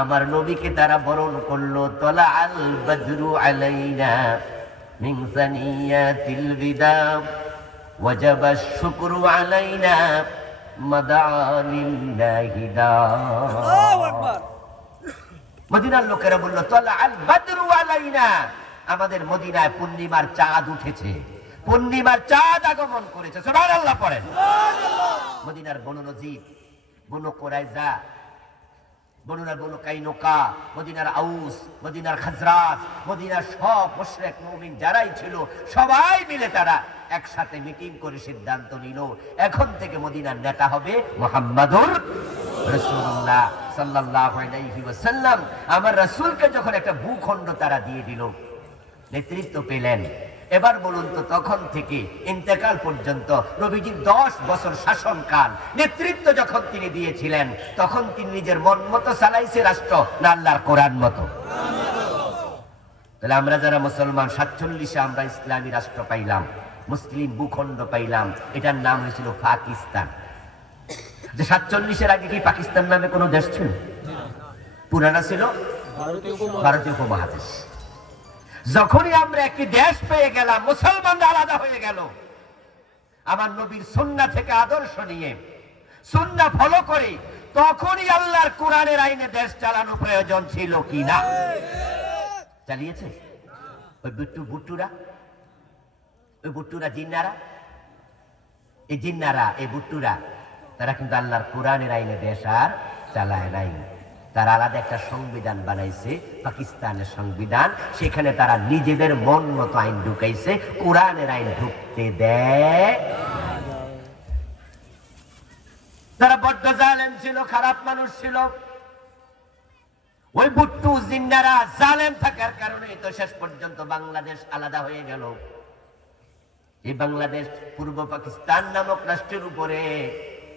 আমার নবীকে তারা বরণ করলো। তলা আল বদরু আলাইনা মিন সানিয়াতিল বিদা ওয়াজাবা শুকরু আলাইনা মদিনার লোকেরা বলল, তলা আল বদরু আলাইনা, আমাদের মদিনায় পূর্ণিমার চাঁদ উঠেছে, পূর্ণিমার চাঁদ আগমন করেছে। সুবহানাল্লাহ পড়েন। মদিনার বনু নজির, বনু কুরাইজা, বনু কাইনুকা, মদিনার আউস, মদিনার খাজরাজ, মদিনার সব মুশরিক মুমিন যারাই ছিল সবাই মিলে তারা একসাথে মিটিং করে সিদ্ধান্ত নিল, এখন থেকে মদিনার নেতা হবে মুহাম্মাদুর রাসূলুল্লাহ সাল্লাল্লাহু আলাইহি ওয়াসাল্লাম। আমার রাসূলকে যখন একটা ভূখণ্ড তারা দিয়ে দিল, নেতৃত্ব পেলেন, এবার বলুন তো, তখন থেকে ইন্তেকাল পর্যন্ত নবীজির 10 বছর শাসনকাল, নেতৃত্ব যখন তিনি দিয়েছিলেন, তখন তিনি নিজের মন মতো চালাইছে রাষ্ট্র না আল্লাহর কোরআন মতো? তাহলে আমরা যারা মুসলমান, 47-এ আমরা ইসলামী রাষ্ট্র পাইলাম, মুসলিম ভূখণ্ড পাইলাম, এটার নাম হয়েছিল পাকিস্তান। যে 47-এর আগে কি পাকিস্তান নামে কোনো দেশ ছিল? পুরানা ছিল ভারতীয় উপমহাদেশ। যখনই আমরা একটি দেশ পেয়ে গেলাম, মুসলমানরা আলাদা হয়ে গেল, আমার নবীর সুন্নাহ থেকে আদর্শ নিয়ে সুন্নাহ ফলো করে, তখনই আল্লাহর কোরআনের আইনে দেশ চালানো প্রয়োজন ছিল কি না? চালিয়েছে ওই বুট্টুরা জিন্নারা, এই জিন্নারা, এই বুট্টুরা, তারা কিন্তু আল্লাহর কোরআনের আইনে দেশ আর চালায় নাই। তারা আলাদা একটা সংবিধান বানাইছে, পাকিস্তানের সংবিধান। সেখানে তারা নিজেদের মন মতো আইন ঢুকাইছে, কোরআনের আইন ঢুকতে দেয়। তারা বড্ড জালেম ছিল, খারাপ মানুষ ছিল। ওই বুট্টু জিন্নারা জালেম থাকার কারণে তো শেষ পর্যন্ত বাংলাদেশ আলাদা হয়ে গেল। এই বাংলাদেশ পূর্ব পাকিস্তান নামক রাষ্ট্রের উপরে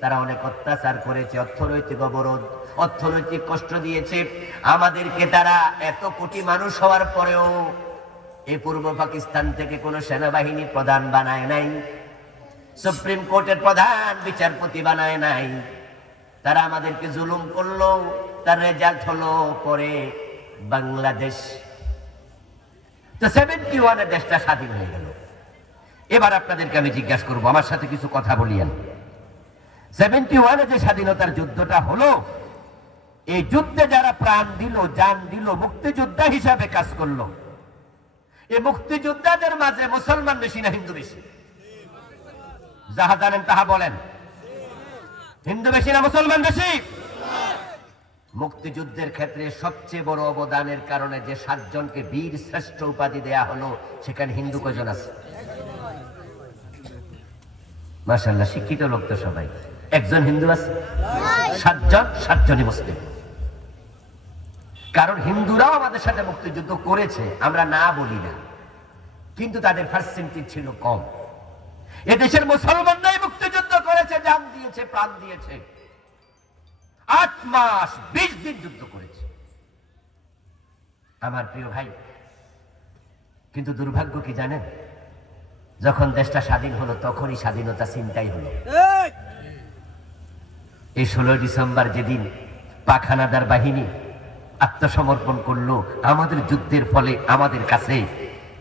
তারা অনেক অত্যাচার করেছে, অর্থনৈতিক অবরোধ, অর্থনৈতিক কষ্ট দিয়েছে আমাদেরকে। তারা এত কোটি মানুষ হওয়ার পরেও এই পূর্ব পাকিস্তান থেকে কোনো সেনাবাহিনী প্রধান বানায় নাই, সুপ্রিম কোর্টের প্রধান বিচারপতি বানায় নাই। তারা আমাদেরকে জুলুম করলো, তার রেজাল্ট হলো পরে বাংলাদেশ। তো 71-এ দেশটা স্বাধীন হয়ে গেল। এবার আপনাদেরকে আমি জিজ্ঞাসা করবো, আমার সাথে কিছু কথা বলিয়েন। 71-এ যে স্বাধীনতার যুদ্ধটা হলো, এই যুদ্ধে যারা প্রাণ দিল, জান দিল, মুক্তিযোদ্ধা হিসাবে কাজ করলো, এই মুক্তিযোদ্ধাদের মাঝে মুসলমান বেশি না হিন্দু বেশি? যাহা জানেন তাহা বলেন। হিন্দু বেশি না মুসলমান বেশি? মুক্তিযুদ্ধের ক্ষেত্রে সবচেয়ে বড় অবদানের কারণে যে 7 জনকে বীর শ্রেষ্ঠ উপাধি দেয়া হলো, সেখানে হিন্দু কয়জন আছে? মাশাআল্লাহ, শিক্ষিত লোক তো সবাই। একজন হিন্দু আছে? 7 জন, 7 জনই মুসলিম। কারণ হিন্দুরাও আমাদের সাথে মুক্তিযুদ্ধ করেছে, আমরা না বলি না, কিন্তু তাদের পার্সেন্টেজ ছিল কম। এদেশের মুসলমানরাই মুক্তিযুদ্ধ করেছে, জান দিয়েছে, প্রাণ দিয়েছে। 8 মাস 20 দিন যুদ্ধ করেছে আমার প্রিয় ভাই। কিন্তু দুর্ভাগ্য কি জানেন? যখন দেশটা স্বাধীন হলো, তখনই স্বাধীনতা ছিনতাই হলো। এই 16 ডিসেম্বর যেদিন পাক হানাদার বাহিনী আত্মসমর্পণ করলো আমাদের যুদ্ধের ফলে আমাদের কাছে,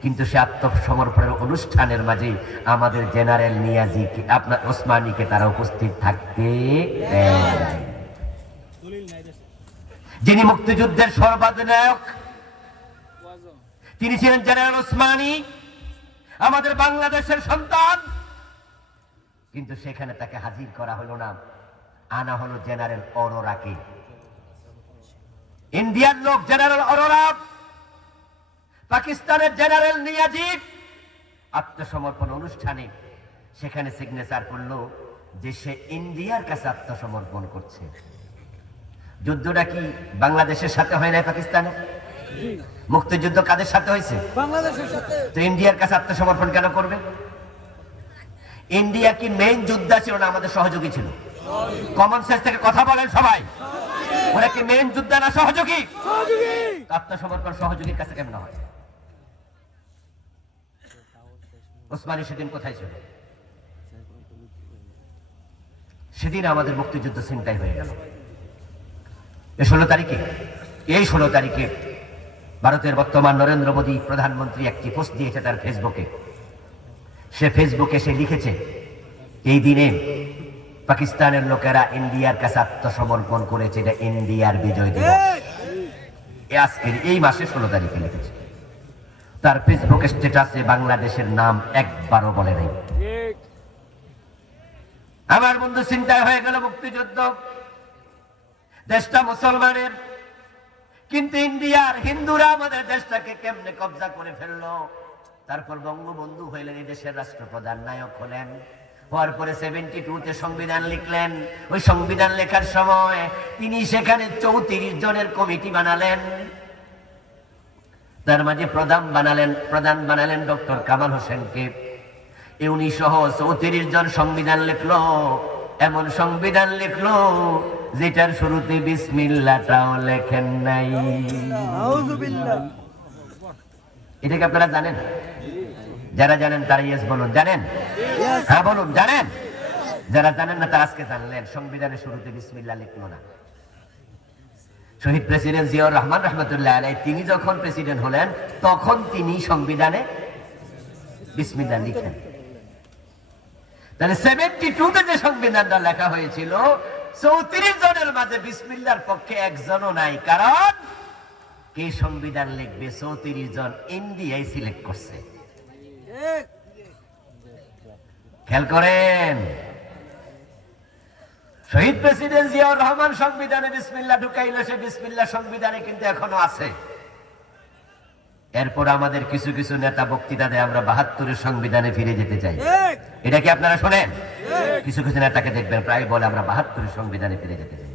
কিন্তু সে আত্মসমর্পণের অনুষ্ঠানের মাঝে আমাদের জেনারেল নিয়াজিকে, আপনার ওসমানীকে তারা উপস্থিত থাকতে দেয়। যিনি মুক্তিযুদ্ধের সর্বাধিনায়ক, তিনি ছিলেন জেনারেল ওসমানী, আমাদের বাংলাদেশের সন্তান। কিন্তু সেখানে তাকে হাজির করা হলো না, আনা হলো জেনারেল অরোরাকে। ইন্ডিয়ার লোক জেনারেল অরোরা, পাকিস্তানের জেনারেল নিয়াজি আত্মসমর্পণ অনুষ্ঠানে সেখানে সিগনেচার করলো যে সে ইন্ডিয়ার কাছে আত্মসমর্পণ করছে। যুদ্ধটা কি বাংলাদেশের সাথে হয় না? পাকিস্তানের মুক্তিযুদ্ধ কাদের সাথে হয়েছে? বাংলাদেশের সাথে। তো ইন্ডিয়ার কাছে আত্মসমর্পণ কেন করবে? ইন্ডিয়া কি মেইন যোদ্ধা ছিল না আমাদের সহযোগী ছিল? কমন সেন্স থেকে কথা বলেন সবাই। ওরা কি মেইন যোদ্ধা না সহযোগী? আত্মসমর্পণ সহযোগীর কাছে কেমন হয়? ওসমানী সেদিন কোথায় ছিল? সেদিন আমাদের মুক্তিযুদ্ধ ছিনতাই হয়ে গেল। এই 16 তারিখে ভারতের বর্তমান নরেন্দ্র মোদী প্রধানমন্ত্রী একটি পোস্ট দিয়েছে তার ফেসবুকে। সে লিখেছে, এই দিনে পাকিস্তানের লোকেরা ইন্ডিয়ার কাছে আত্মসমর্পণ করেছে, এটা ইন্ডিয়ার বিজয় দিবস। আজকের এই মাসে 16 তারিখে লিখেছে। তার ফেসবুক স্ট্যাটাসে বাংলাদেশের নাম একবারও বলে নাই। আমার বন্ধু, চিন্তায় হয়ে গেল মুক্তিযুদ্ধ, দেশটা মুসলমানের, কিন্তু ইন্ডিয়ার হিন্দুরা আমাদের দেশটাকে কেমনে কবজা করে ফেললো। তারপর বঙ্গবন্ধু হইলেন এই দেশের রাষ্ট্রপ্রধান, নায়ক হলেন। হওয়ার পরে 72-তে সংবিধান লিখলেন। ওই সংবিধান লেখার সময় তিনি সেখানে 34 জনের কমিটি বানালেন। তার মাঝে প্রধান বানালেন ডক্টর কামাল হোসেনকে। উনি সহ 34 জন সংবিধান লিখলো। এমন সংবিধান লিখলো যেটার শুরুতে বিসমিল্লাহটাও লেখেন নাই। এটা কি আপনারা জানেন? যারা জানেন তারা ইয়েস বলুন। জানেন? হ্যাঁ বলুন, জানেন? যারা জানেন না তারা আজকে জানলেন সংবিধানের শুরুতে বিসমিল্লাহ লিখলো না। শহীদ প্রেসিডেন্ট জিয়াউর রহমান রহমতুল্লাহ আলাইহি তিনি যখন প্রেসিডেন্ট হলেন তখন তিনি সংবিধানে বিসমিল্লাহ লিখেন। তাহলে 72-তে যে সংবিধানটা লেখা হয়েছিল 34 জনের মাঝে বিসমিল্লাহর পক্ষে একজনও নাই। কারণ কে সংবিধান লিখবে 34 জন ইন্ডিয়ায় সিলেক্ট করছে। খেয়াল করেন, শহীদ প্রেসিডেন্ট জিয়াউর রহমান সংবিধানে বিসমিল্লাহ ঢুকাইল, সে বিসমিল্লাহ সংবিধানে কিন্তু এখনো আছে। এরপর আমাদের কিছু কিছু নেতা বক্তৃতা দেয় আমরা 72-এর সংবিধানে ফিরে যেতে চাই। এটা কি আপনারা শোনেন? কিছু কিছু নেতাকে দেখবেন প্রায় বলে আমরা 72-এর সংবিধানে ফিরে যেতে চাই।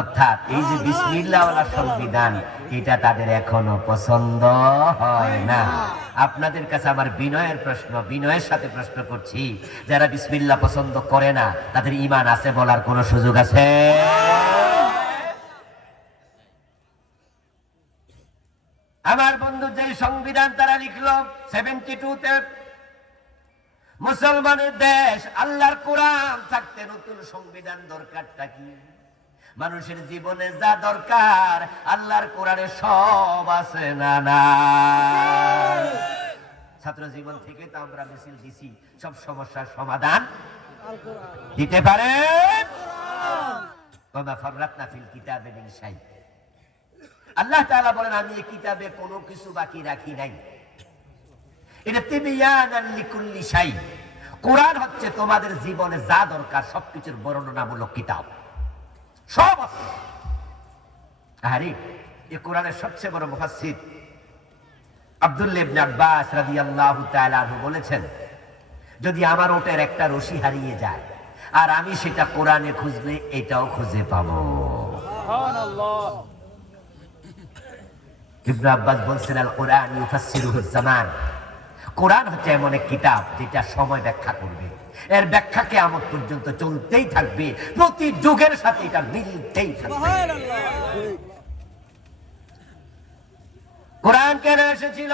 অর্থাৎ এই যে বিসমিল্লাহওয়ালা সংবিধান এটা তাদের এখনো পছন্দ হয় না। আপনাদের কাছে আমার বিনয়ের সাথে প্রশ্ন করছি, যারা বিসমিল্লাহ পছন্দ করে না তাদের ঈমান আছে বলার কোন সুযোগ আছে? আমার বন্ধু, যে সংবিধান তারা লিখলো 72-তে, মুসলমানের দেশ, আল্লাহর কোরআন থাকতে নতুন সংবিধান দরকারটা কি? মানুষের জীবনে যা দরকার আল্লাহর কোরআনে সব আছে না না? ছাত্র জীবন থেকে তো আমরা মিছিল দিছি, সব সমস্যার সমাধান দিতে পারে। আল্লাহ তাআলা বলেন আমি এই কিতাবে কোনো কিছু বাকি রাখি নাই। এটা তিবিয়ানান লিকুল্লি শাই। কোরআন হচ্ছে তোমাদের জীবনে যা দরকার সবকিছুর বর্ণনামূলক কিতাব, সব আছে। আরে এই কোরআনের সবচেয়ে বড় মুফাসসির আব্দুল্লাহ ইবনে আব্বাস রাদিয়াল্লাহু তাআলা আনহু বলেছেন, যদি আমার ওটের একটা রশি হারিয়ে যায় আর আমি সেটা কোরআনে খুঁজলে এটাও খুঁজে পাবো। সুবহানাল্লাহ। ইবনে আব্বাস বলছেন আল কোরআন ইউফাসসিরুহুজ জামান। কোরআন হচ্ছে এমন এক কিতাব যেটা সময় ব্যাখ্যা করবে, এর ব্যাখ্যা কিয়ামত পর্যন্ত চলতেই থাকবে, প্রতি যুগের সাথে এটা মিলতেই থাকবে। সুবহানাল্লাহ। কোরআন কেন এসেছিল?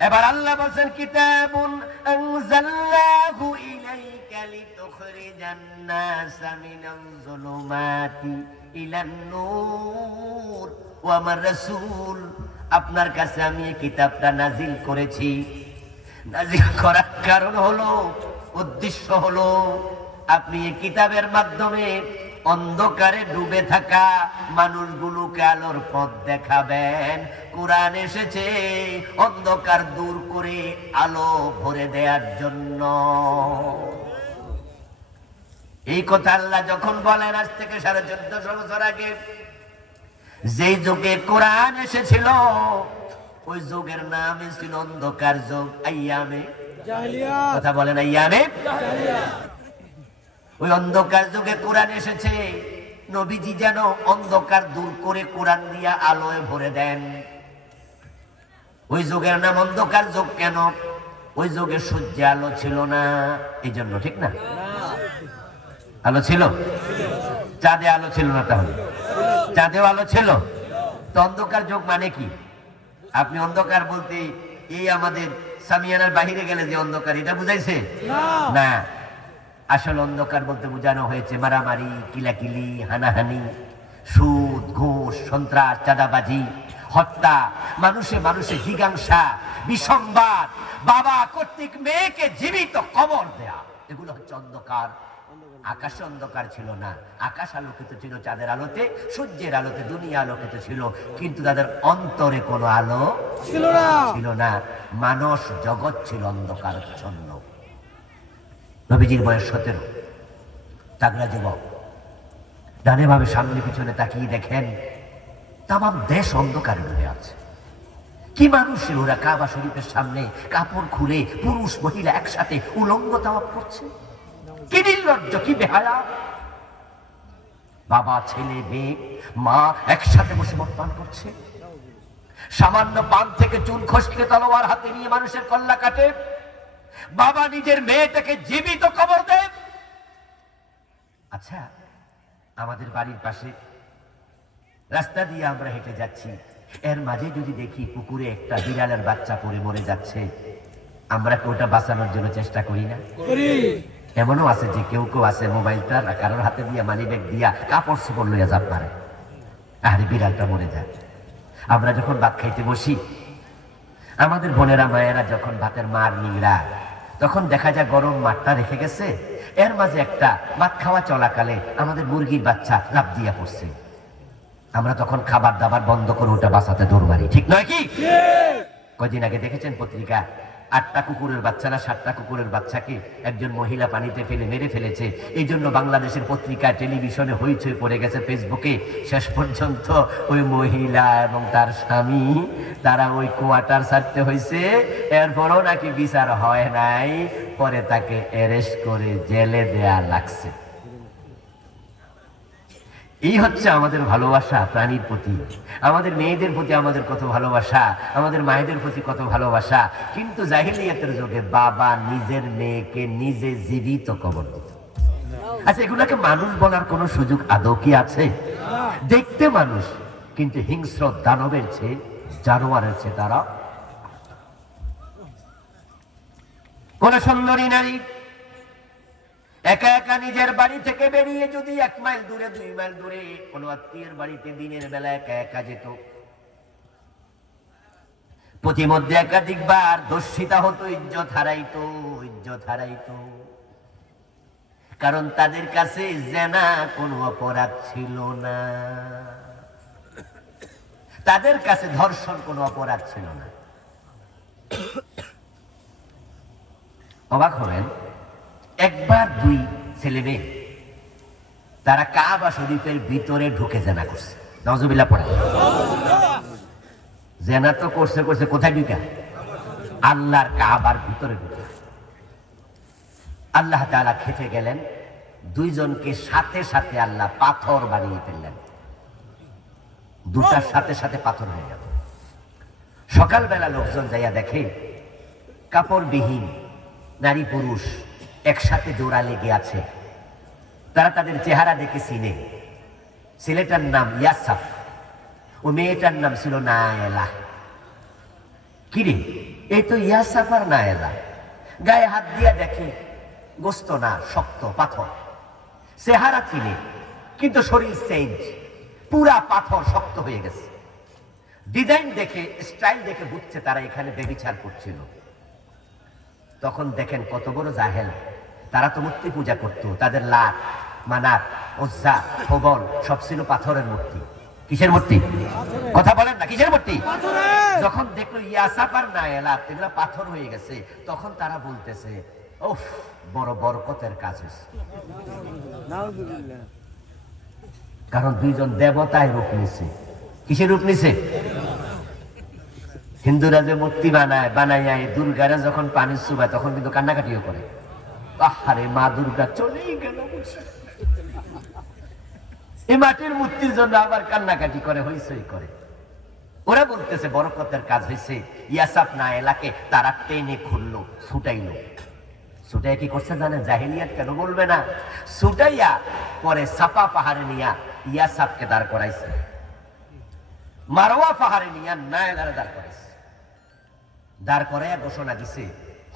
এবার আল্লাহ বলেন কিতাবুন আনজালনাহু ইলাইকা লিতুখরিজান নাসা মিনাজ যুলুমাতি ইলান নূর ওয়া আমার রাসূল, আপনার কাছে আমি এই কিতাবটা নাজিল করেছি। নাজিল করার কারণ হলো, উদ্দেশ্য হলো আপনি এই কিতাবের মাধ্যমে অন্ধকারে ডুবে থাকা মানুষগুলোকে আলোর পথ দেখাবেন। কোরআন এসেছে অন্ধকার দূর করে আলো ভরে দেওয়ার জন্য। এই কথা আল্লাহ যখন বলেন আজ থেকে 1450 বছর আগে, যেই যুগে কোরআন এসেছিল ওই যুগের নাম ছিল অন্ধকার যুগ, আইয়ামে জাহেলিয়াত। কথা বলেন আইয়ামে জাহেলিয়াত। ওই অন্ধকার যুগে কোরআন এসেছে, নবীজি যেন অন্ধকার দূর করে কোরআন দিয়া আলোয় ভরে দেন। ওই যুগের নাম অন্ধকার যুগ কেন? ওই যুগে সূর্যে আলো ছিল না, এই জন্য। ঠিক না? আলো ছিল? চাঁদে আলো ছিল না? তাহলে চাঁদেও আলো ছিল। তো অন্ধকার যুগ মানে কি? আপনি অন্ধকার বলতে এই আমাদের সামিয়ানার বাহিরে গেলে যে অন্ধকার এটা বুঝাইছে না। আসল অন্ধকার বলতে বোঝানো হয়েছে মারামারি, কিলাকিলি, হানাহানি, সুদ, ঘুষ, সন্ত্রাস, চাঁদাবাজি, হত্যা, মানুষে মানুষে জিজ্ঞাসা, বিসংবাদ, বাবা কর্তৃক মেয়েকে জীবিত কবর দেয়া, এগুলো হচ্ছে অন্ধকার। আকাশে অন্ধকার ছিল না, আকাশ আলোকিত ছিল চাঁদের আলোতে, সূর্যের আলোতে, দুনিয়া আলোকিত ছিল, কিন্তু তাদের অন্তরে কোনো আলো ছিল না। মানস জগৎ ছিল অন্ধকারাচ্ছন্ন। নবীজির বয়স 17, তাগড়া যুবক। ডানে ভাবে সামনে পিছনে তাকিয়ে দেখেন তামাম দেশ অন্ধকারে ডুবে আছে। কি মানুষ ওরা কাবা শরীফের সামনে কাপড় খুলে পুরুষ মহিলা একসাথে উলঙ্গ তাওয়াফ করছে। কি নির্লজ্জ, কি বেহায়া। বাবা, ছেলে, মেয়ে, মা একসাথে বসে মদ পান করছে। সামান্য পান থেকে চুন খসলে তলোয়ার হাতে নিয়ে মানুষের কল্লা কাটে। বাবা নিজের মেয়েটাকে জীবিত কবর দেয়। আচ্ছা, আমাদের বাড়ির পাশে রাস্তা দিয়ে আমরা হেঁটে যাচ্ছি, এর মাঝে যদি দেখি পুকুরে একটা বিড়ালের বাচ্চা পড়ে মরে যাচ্ছে, আমরা কি ওটা বাঁচানোর জন্য চেষ্টা করি না? এমনও আছে যে কেউ কেউ আছে মোবাইলটা কারোর হাতে দিয়া, মানি ব্যাগ দিয়া, কাপড় চোপড় লইয়া যাব পারে, আরে বিড়ালটা মরে যায়। আমরা যখন ভাত খাইতে বসি, আমাদের বোনেরা মায়েরা যখন ভাতের মার নিংড়া, তখন দেখা যায় গরম মাঠটা রেখে গেছে, এর মাঝে একটা ভাত খাওয়া চলাকালে আমাদের মুরগির বাচ্চা লাফ দিয়া পড়ছে। আমরা তখন খাবার দাবার বন্ধ করে ওটা বাঁচাতে দৌড় মারি, ঠিক নয় কি? কয়দিন আগে দেখেছেন পত্রিকা, 8টা কুকুরের বাচ্চা না 7টা কুকুরের বাচ্চাকে একজন মহিলা পানিতে ফেলে মেরে ফেলেছে। এই জন্য বাংলাদেশের পত্রিকা, টেলিভিশনে হইচই পড়ে গেছে, ফেসবুকে। শেষ পর্যন্ত ওই মহিলা এবং তার স্বামী তারা ওই কোয়ার্টার ছাড়তে হয়েছে, এরপরও নাকি বিচার হয় নাই, পরে তাকে অ্যারেস্ট করে জেলে দেয়া লাগছে। এই হচ্ছে আমাদের ভালোবাসা প্রাণীর প্রতি, আমাদের মেয়েদের প্রতি আমাদের কত ভালোবাসা, আমাদের মায়েদের প্রতি কত ভালোবাসা। কিন্তু জাহিলিয়াতের যুগে বাবা নিজের মেয়েকে নিজে জীবিত কবর দিত। আচ্ছা, এগুলোকে মানুষ বলার কোন সুযোগ আদৌ কি আছে? দেখতে মানুষ, কিন্তু হিংস্র দানবের চেয়ে, জানোয়ারের চেয়ে তারা। কোন সুন্দরী নারী একা একা নিজের বাড়ি থেকে বেরিয়ে যদি 1 মাইল দূরে 2 মাইল দূরে কোনো আত্মীয়ের বাড়িতে দিনের বেলা একা একা যেত, প্রতিমধ্যে একাধিকবার দর্শিতা হতো, ইজ্জত হারাইতো। কারণ তাদের কাছে জেনা কোনো অপরাধ ছিল না, তাদের কাছে ধর্ষণ কোনো অপরাধ ছিল না। অবাক হবেন, একবার 2 ছেলে মেয়ে তারা কাবা শরীফের ভিতরে ঢুকে জেনা করছে। নাউজুবিল্লাহ পড়ে। জেনা তো করছে কোথায় ঢুকে? আল্লাহর কাবার ভিতরে ঢুকে। আল্লাহ তাআলা খেপে গেলেন, 2 জনকে সাথে সাথে আল্লাহ পাথর বানিয়ে ফেললেন। 2টার সাথে সাথে পাথর হয়ে গেল। সকালবেলা লোকজন যাইয়া দেখে কাপড়বিহীন নারী পুরুষ একসাথে জোড়া লেগে আছে। তারা তাদের চেহারা দেখে চিনে। ছেলেটার নাম ইয়াসাফ, ও মেয়েটার নাম ছিল নায়েলা। কিরে, এই তো ইয়াসাফ আর নায়েলা। গায়ে হাত দিয়া দেখে গোস্ত না, শক্ত পাথর। চেহারা চিনে, কিন্তু শরীর চেঞ্জ, পুরা পাথর, শক্ত হয়ে গেছে। ডিজাইন দেখে, স্টাইল দেখে বুঝছে তারা এখানে বেবিচার করছিল। তখন দেখেন কত বড় জাহেল। তারা তো মূর্তি পূজা করতো, তাদের লাত, মানাত, উজ্জা, হবল সব ছিল পাথরের মূর্তি। কিসের মূর্তি? কথা বলেন না, কিসের মূর্তি? যখন দেখলো ইয়াসাফ আর নায়েলা এগুলো পাথর হয়ে গেছে, তখন তারা বলতেছে, উফ, বড় বরকতের কাজ হয়েছে। কারণ 2 জন দেবতায় রূপ নিছে। কিসের রূপ নিছে? হিন্দুরা যে মূর্তি বানাইয়া এই দুর্গারা যখন পানি চুবায় তখন কিন্তু কান্নাকাটিও করে, আহারে মা দুর্গা চলেই গেল। এই মাটির মূর্তির জন্য আবার কান্নাকাটি করে, হইচই করে। ওরা বলতেছে বরকতের কাজ হয়েছে। ইয়াসাফ নায়েলাকে তারা টেনে খুললো, ছুটাইলো। ছুটাই কি করছে জানেন? জাহিলিয়াত কেন বলবে না, ছুটাইয়া পরে সাফা পাহাড়ে নিয়া ইয়াসাফকে দাঁড় করাইছে, মারওয়া পাহাড়ে নিয়া নায়েলারে দাঁড় করাইছে। দাঁড় করাইয়া ঘোষণা দিছে,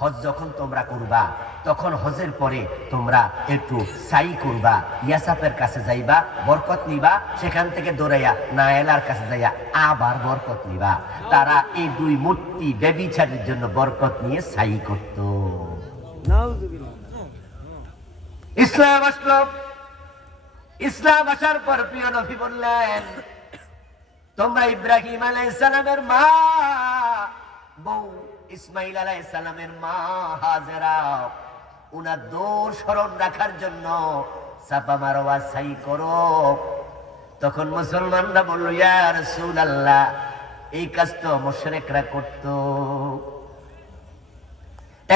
হজ যখন তোমরা করবা তখন হজের পরে তোমরা একটু সাই করবা, ইয়াসাফের কাছে যাইবা, বরকত নিবা, সেখান থেকে দৌড়াইয়া নায়েলার কাছে যাইয়া আবার বরকত নিবা। তারা এই 2 মূর্তি ব্যভিচারের জন্য বরকত নিয়ে সাই করত। ইসলাম আসলো। ইসলাম আসার পর প্রিয় নবী বললেন, তোমরা ইব্রাহিম আলাইহিস সালামের মা বউ ইসমাইল আলাইহিস সালামের মা হাজেরা, উনার দোষ স্মরণ রাখার জন্য সাফা মারওয়া সাই করো। তখন মুসলমানরা বলল, ইয়া রাসূলুল্লাহ, এই কাজ তো মুশরিকরা করত।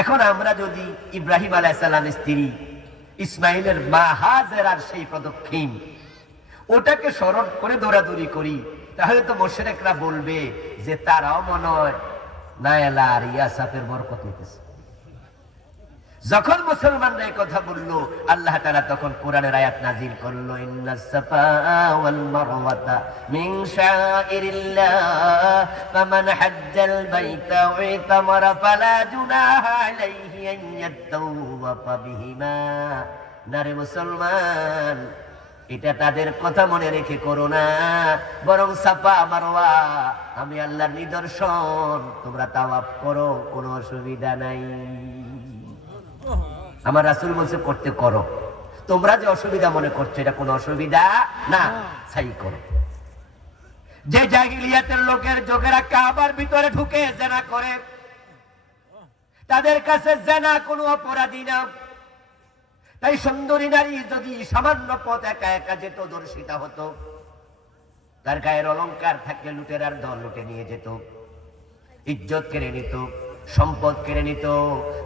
এখন আমরা যদি ইব্রাহিম আলাইহিস সালামের স্ত্রী ইসমাইলের মা হাজেরার সেই প্রদক্ষিণ ওটাকে স্মরণ করে দৌড়াদৌড়ি করি, তাহলে তো মুশরিকরা বলবে যে তারাও মনে হয় নায়লা আর ইয়াসাফের বরকত নিতেছে। যখন মুসলমানরা এই কথা বলল, আল্লাহ তাআলা তখন কোরআনের আয়াত নাযিল করলো, ইন্নাস সাফা ওয়াল মারওয়াতা মিন শাআইরিল্লাহ ফামান হাজ্জাল বাইতা ওয়া ইতামারা ফালা জুনাহা আলাইহি আন ইয়াতাওয়াফা বিহিমা। নারে মুসলমান, এটা তাদের কথা মনে রেখে করো না, বরং সাফা মারওয়া আমি আল্লাহর নিদর্শন, তোমরা তাওয়াফ করো, কোনো অসুবিধা নাই। আমার রাসূল বলছে করতে করো, তোমরা যে অসুবিধা মনে করছো এটা কোনো অসুবিধা না, সাই করো। যে জাহিলিয়াতের লোকের যোগেরা কাবার ভিতরে ঢুকে জেনা করে, তাদের কাছে জেনা কোনো অপরাধী না। তাই সুন্দরী নারী যদি সামান্য পথ একা একা যেত, দর্শিতা হতো, তার গায়ের অলংকার থাকলে লুটেরার দল লুটে নিয়ে যেত, ইজ্জত কেড়ে নিত, সম্পদ কেড়ে নিত।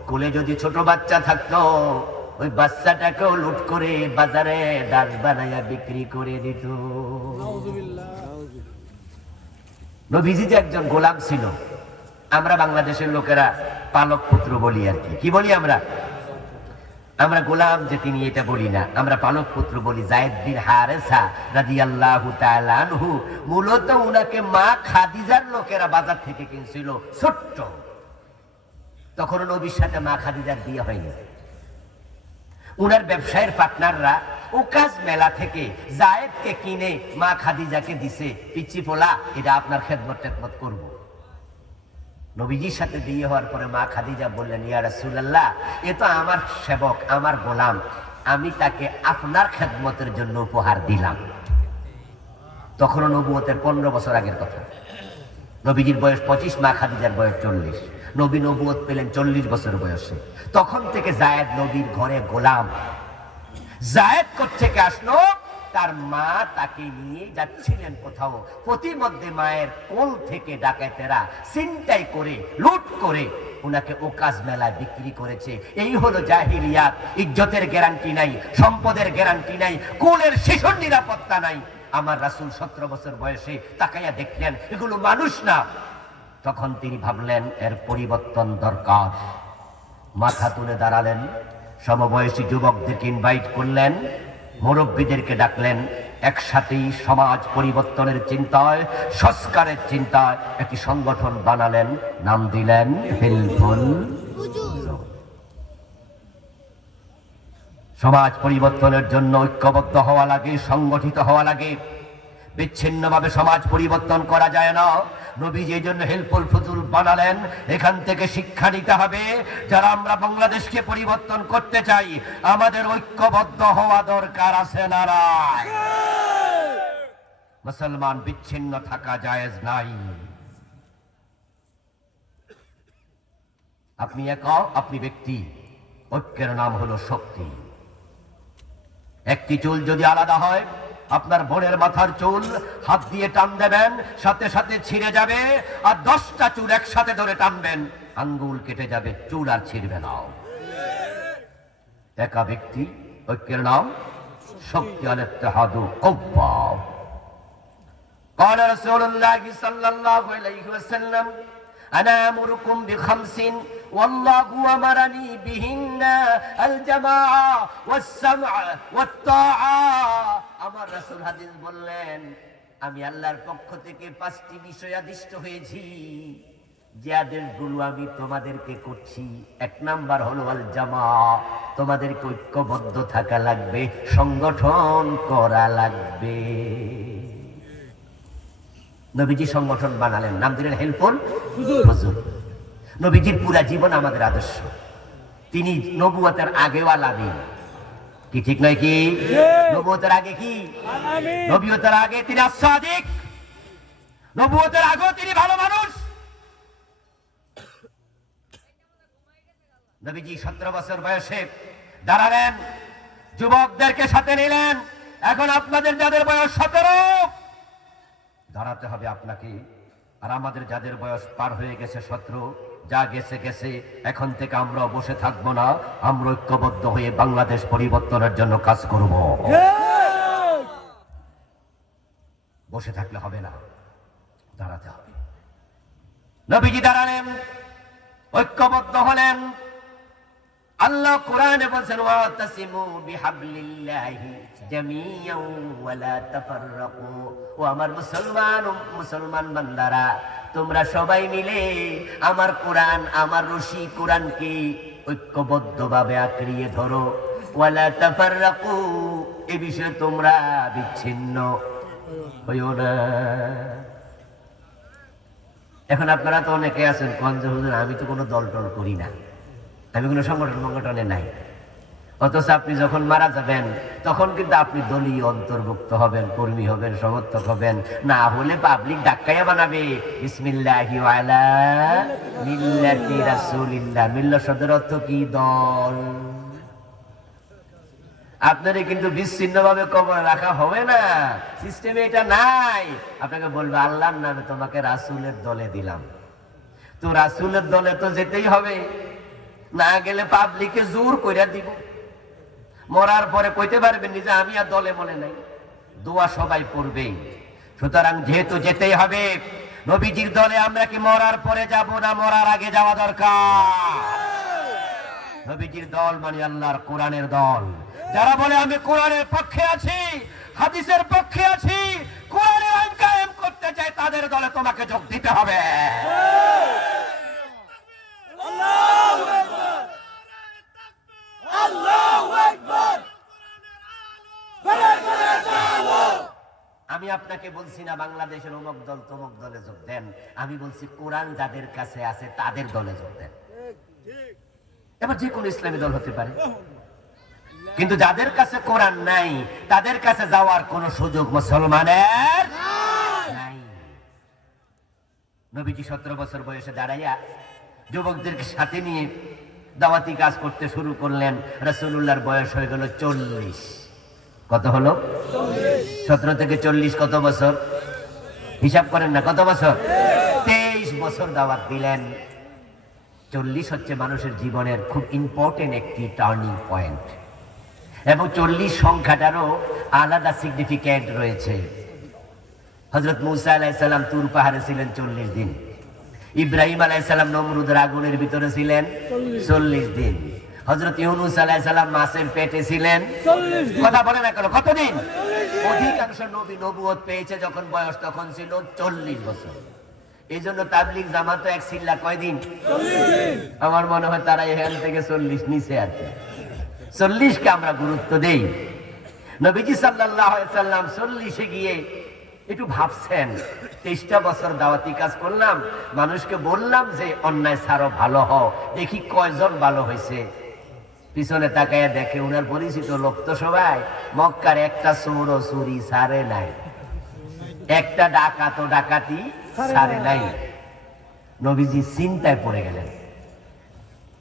কোলে যদি ছোট বাচ্চা থাকতো, ওই বাচ্চাটাকেও লুট করে বাজারে দাস বানাইয়া বিক্রি করে দিত। নবীজি যে একজন গোলাম ছিল, আমরা বাংলাদেশের লোকেরা পালক পুত্র বলি আর কি। কি বলি আমরা? আমরা গোলাম যে তিনি এটা বলি না, আমরা পালক পুত্র বলি। যায়েদ বিন হারেসা রাদিয়াল্লাহু তাআলা আনহু, মূলত উনাকে মা খাদিজার লোকেরা বাজার থেকে কিনছিল ছোট্ট। তখন নবীর সাথে মা খাদিজার বিয়ে হয়নি। উনার ব্যবসায়ের পার্টনাররা ওকাজ মেলা থেকে যায়েদকে কিনে মা খাদিজাকে দিছে, পিচ্চি পোলা এটা আপনার খেদমত টেদমত করবো। নবীজির সাথে বিয়ে হওয়ার পরে মা খাদিজা বললেন, ইয়া রাসূলুল্লাহ, এ তো আমার সেবক, আমার গোলাম, আমি তাকে আপনার খেদমতের জন্য উপহার দিলাম। তখনও নবুয়তের 15 বছর আগের কথা। নবীজির বয়স 25, মা খাদিজার বয়স 40। নবী নবুয়ত পেলেন 40 বছর বয়সে। তখন থেকে যায়েদ নবীর ঘরে গোলাম। যায়েদ কোত্থেকে আসলো? তার মা তাকে নিয়ে যাচ্ছিলেন কোথাও, প্রতিমধ্যে মায়ের কোল থেকে ডাকাতেরা ছিনতাই করে, লুট করে উনাকে ওকাজ মেলায় বিক্রি করেছে। এই হলো জাহিলিয়াত। ইজ্জতের গ্যারান্টি নাই, সম্পদের গ্যারান্টি নাই, কোলের শিশুর নিরাপত্তা নাই। আমার রাসূল 17 বছর বয়সে তাকাইয়া দেখলেন এগুলো মানুষ না। তখন তিনি ভাবলেন এর পরিবর্তন দরকার। মাথা তুলে দাঁড়ালেন, সমবয়সী যুবকদেরকে ইনভাইট করলেন, মুরব্বীদেরকে ডাকলেন, একসাথেই সমাজ পরিবর্তনের চিন্তায়, সংস্কারের চিন্তায় একটি সংগঠন বানালেন, নাম দিলেন হিলফুল ফুজুর। সমাজ পরিবর্তনের জন্য ঐক্যবদ্ধ হওয়া লাগে, সংগঠিত হওয়া লাগে। বিচ্ছিন্নভাবে সমাজ পরিবর্তন করা যায় না। নবীজি এই জন্য হিলফুল ফুজুর বানালেন। এখান থেকে শিক্ষা নিতে হবে, যারা আমরা বাংলাদেশকে পরিবর্তন করতে চাই, আমাদের ঐক্যবদ্ধ হওয়া দরকার আছে না নাই? মুসলমান বিচ্ছিন্ন থাকা জায়েজ নাই। আপনি একা, আপনি ব্যক্তি, ঐক্যের নাম হলো শক্তি। একটি চুল যদি আলাদা হয়, আপনার বোনের মাথার চুল হাত দিয়ে টান দেবেন, সাথে সাথে ছিঁড়ে যাবে। আর 10টা চুল একসাথে ধরে টানবেন, আঙ্গুল কেটে যাবে, চুল আর ছিঁড়বে না। একা ব্যক্তি, ঐক্যের নাম শক্তি। আল ইত্তিহাদু কুওয়া। قال رسول الله صلى الله عليه وسلم أنا أمركم بخمس والله أمرني بهن الجماعة والسمع والطاعة। আমার রাসূল হাদিস বললেন, আমি আল্লাহর পক্ষ থেকে 5টি বিষয় আদিষ্ট হয়েছি, যে আদেশগুলো আমি তোমাদেরকে করছি। 1 নাম্বার হলো আল জামা, তোমাদেরকে ঐক্যবদ্ধ থাকা লাগবে, সংগঠন করা লাগবে। নবীজি সংগঠন বানালেন, নাম দিলেন হিলফুল ফুজুর। নবীজির পুরা জীবন আমাদের আদর্শ। তিনি নবুয়তের আগেও আলামিন, কি ঠিক নয় কি? নবুয়তের আগে কি? নবুয়তের আগে তিনি আসাদিক, নবুয়তের আগেও তিনি ভালো মানুষ। নবীজি 17 বছর বয়সে দাঁড়ালেন, যুবকদেরকে সাথে নিলেন। এখন আপনাদের যাদের বয়স 17, দাঁড়াতে হবে আপনাকে। আর আমাদের যাদের বয়স পার হয়ে গেছে 17, যা গেছে গেছে, এখন থেকে আমরা বসে থাকবো না, আমরা ঐক্যবদ্ধ হয়ে বাংলাদেশ পরিবর্তনের জন্য কাজ করব। বসে থাকলে হবে না। দাঁড়াতে হবে। নবীজি দাঁড়ালেন, ঐক্যবদ্ধ হলেন। আল্লাহ কোরআনে বলেছেন, ওয়াতাসিমু বিহাবলিল্লাহি জামিআন ওয়া লা তাফাররাকু। ও আমার মুসলমান বান্দারা, তোমরা সবাই মিলে আমার কোরআন, আমার রশি কোরআনকে ঐক্যবদ্ধভাবে আঁকড়িয়ে ধরো। ওয়া লা তাফাররাকু, এই বিষয়ে তোমরা বিচ্ছিন্ন হইও না। এখন আপনারা তো অনেকে আছেন কোন যে হুজুর আমি তো কোনো দল টল করি না, আমি কোনো সংগঠনে নাই। অথচ আপনি যখন মারা যাবেন তখন কিন্তু আপনি দলীয় অন্তর্ভুক্ত হবেন, কর্মী হবেন, সমর্থক হবেন। না হলে পাবলিক ডাক্কাইয়া বানাবে বিসমিল্লাহি ওয়া আলা মিল্লাতি রাসূলিল্লাহ। মিল্লাত শব্দের অর্থ কি? দল। আপনারে কিন্তু বিচ্ছিন্ন ভাবে কবরে রাখা হবে না, সিস্টেমে এটা নাই। আপনাকে বলবে আল্লাহর নামে তোমাকে রাসূলের দলে দিলাম। তো রাসূলের দলে তো যেতেই হবে, না গেলে পাবলিকে জোর কইরা দিব। মরার পরে কইতে পারবেন নিজে আমি আর দলে মনে নাই, দোয়া সবাই পড়বেই। সুতরাং যেহেতু যেতেই হবে নবীজির দলে, আমরা কি মরার পরে যাব না মরার আগে যাওয়া দরকার? নবীজির দল মানে আল্লাহর কোরআনের দল। যারা বলে আমি কোরআনের পক্ষে আছি, হাদিসের পক্ষে আছি, কোরআনের আইন কায়েম করতে চাই, তাদের দলে তোমাকে যোগ দিতে হবে। আমি আপনাকে বলছি না বাংলাদেশের অমুক দল তমুক দলে যোগ দেন, আমি বলছি কোরআন যাদের কাছে আছে তাদের দলে যোগ দেন। এবার যে কোনো ইসলামী দল হতে পারে, কিন্তু যাদের কাছে কোরআন নাই তাদের কাছে যাওয়ার কোন সুযোগ মুসলমানের নাই। নবীজি 17 বছর বয়সে দাঁড়াইয়া যুবকদেরকে সাথে নিয়ে দাওয়াতি কাজ করতে শুরু করলেন। রাসূলুল্লাহর বয়স হয়ে গেল 40। কত হলো? 17 থেকে 40 কত বছর? হিসাব করেন না, কত বছর? 23 বছর দাওয়াত দিলেন। 40 হচ্ছে মানুষের জীবনের খুব ইম্পর্টেন্ট একটি টার্নিং পয়েন্ট, এবং 40 সংখ্যাটারও আলাদা সিগনিফিক্যান্ট রয়েছে। হযরত মূসা আলাইহিস সালাম তুর পাহাড়ে ছিলেন 40 দিন, ইব্রাহিম আলাইহিস সালাম নমরুদের আগুনের ভিতরে ছিলেন 40 দিন, হযরত ইউনূস আলাইহিস সালাম মাছের পেটে ছিলেন 40 দিন। কথা বলে না কেন? কতদিন? অধিকাংশ নবী নবুয়ত পেয়েছে যখন বয়স তখন ছিল 40 বছর। এই জন্য তাবলীগ জামাত এক সিল্লা কয়দিন? 40 দিন। আমার মনে হয় তারা এখান থেকে 40 নিচে আছে। 40 কে আমরা গুরুত্ব দেই। নবীজি সাল্লাল্লাহু আলাইহি সাল্লাম 40-এ গিয়ে একটু ভাবছেন, 23টা বছর দাওয়াতি কাজ করলাম, মানুষকে বললাম যে অন্যায় ছাড়ো, ভালো হও, দেখি কয়জন ভালো হয়েছে। পিছনে তাকায় দেখে উনার পরিচিত লোক তো সবাই মক্কার একটা চোরও চুরি ছাড়ে নাই, একটা ডাকাতও ডাকাতি ছাড়ে নাই। নবীজি চিন্তায় পড়ে গেলেন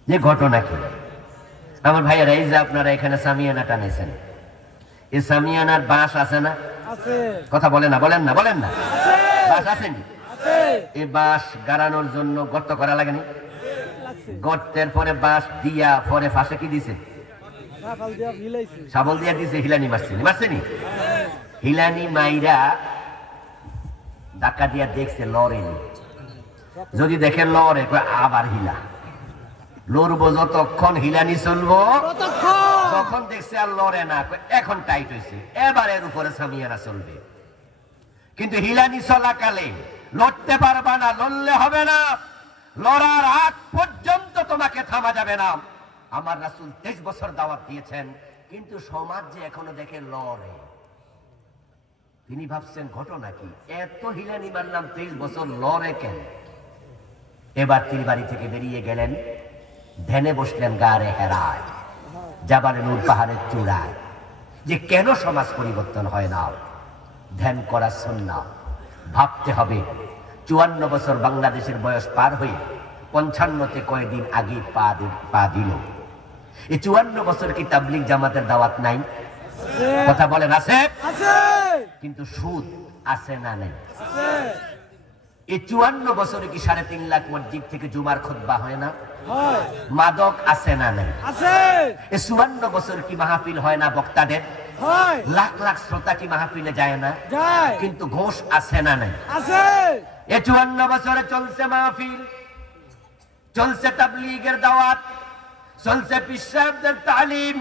যে ঘটনা কি। আমার ভাইয়েরা, এই যে আপনারা এখানে সামিয়ানা টানেছেন, এই সামিয়ানার বাঁশ আছে না? কথা বলে না, বলেন না, বলেন না। বাঁশ আসেনি? এই বাঁশ গাড়ানোর জন্য গর্ত করা লাগেনি? গর্তের পরে বাঁশ দিয়া পরে ফাঁসে কি দিছে? শাবল দিয়া দিছে, হিলানি মারছে, মারছেনি? হিলানি মাইরা ধাক্কা দিয়া দেখছে লড়েনি। যদি দেখে লড়ে আবার হিলা লড়বো, যতক্ষণ হিলানি চলবো, যখন দেখছে আর লড়ে না এখন টাইট হয়েছে, এবার এর উপরে সামিয়ানা চলবে। কিন্তু হিলানি চলাকালে লড়তে পারবা না, লড়লে হবে না, লড়ার আগ পর্যন্ত তোমাকে থামা যাবে না। আমার রাসূল 23 বছর দাওয়াত দিয়েছেন, কিন্তু সমাজ যে এখনো দেখে লড়ে। তিনি ভাবছেন ঘটনা কি, এত হিলানি মারলাম 23 বছর লড়ে কেন? এবার তিনি বাড়ি থেকে বেরিয়ে গেলেন, ধ্যানে বসলেন গারে হেরায়, জাবালে নূর পাহাড়ের চূড়ায়, যে কেন সমাজ পরিবর্তন হয় না। ধ্যান করা সুন্নাত, ভাবতে হবে। 54 বছর বাংলাদেশের বয়স পার হয়ে 55তে কয়েকদিন আগে পা দিল। এই 54 বছর কি তাবলীগ জামাতের দাওয়াত নাই? কথা বলেন, আছে? কিন্তু সুদ আছে না নাই? এই 54 বছরে কি 3.5 লাখ মসজিদ থেকে জুমার খুতবা হয় না? মাদক আছে না নাই? এই 54 বছর কি মাহফিল হয় না বক্তাদের? হয় লাখ লাখ শ্রোতা কি মাহফিলে যায় না? যায় কিন্তু ঘোষ আছে না নাই? আছে এ 54 বছরে চলছে মাহফিল, চলছে তাবলীগের দাওয়াত, চলছে পীর সাহেবদের তালিম,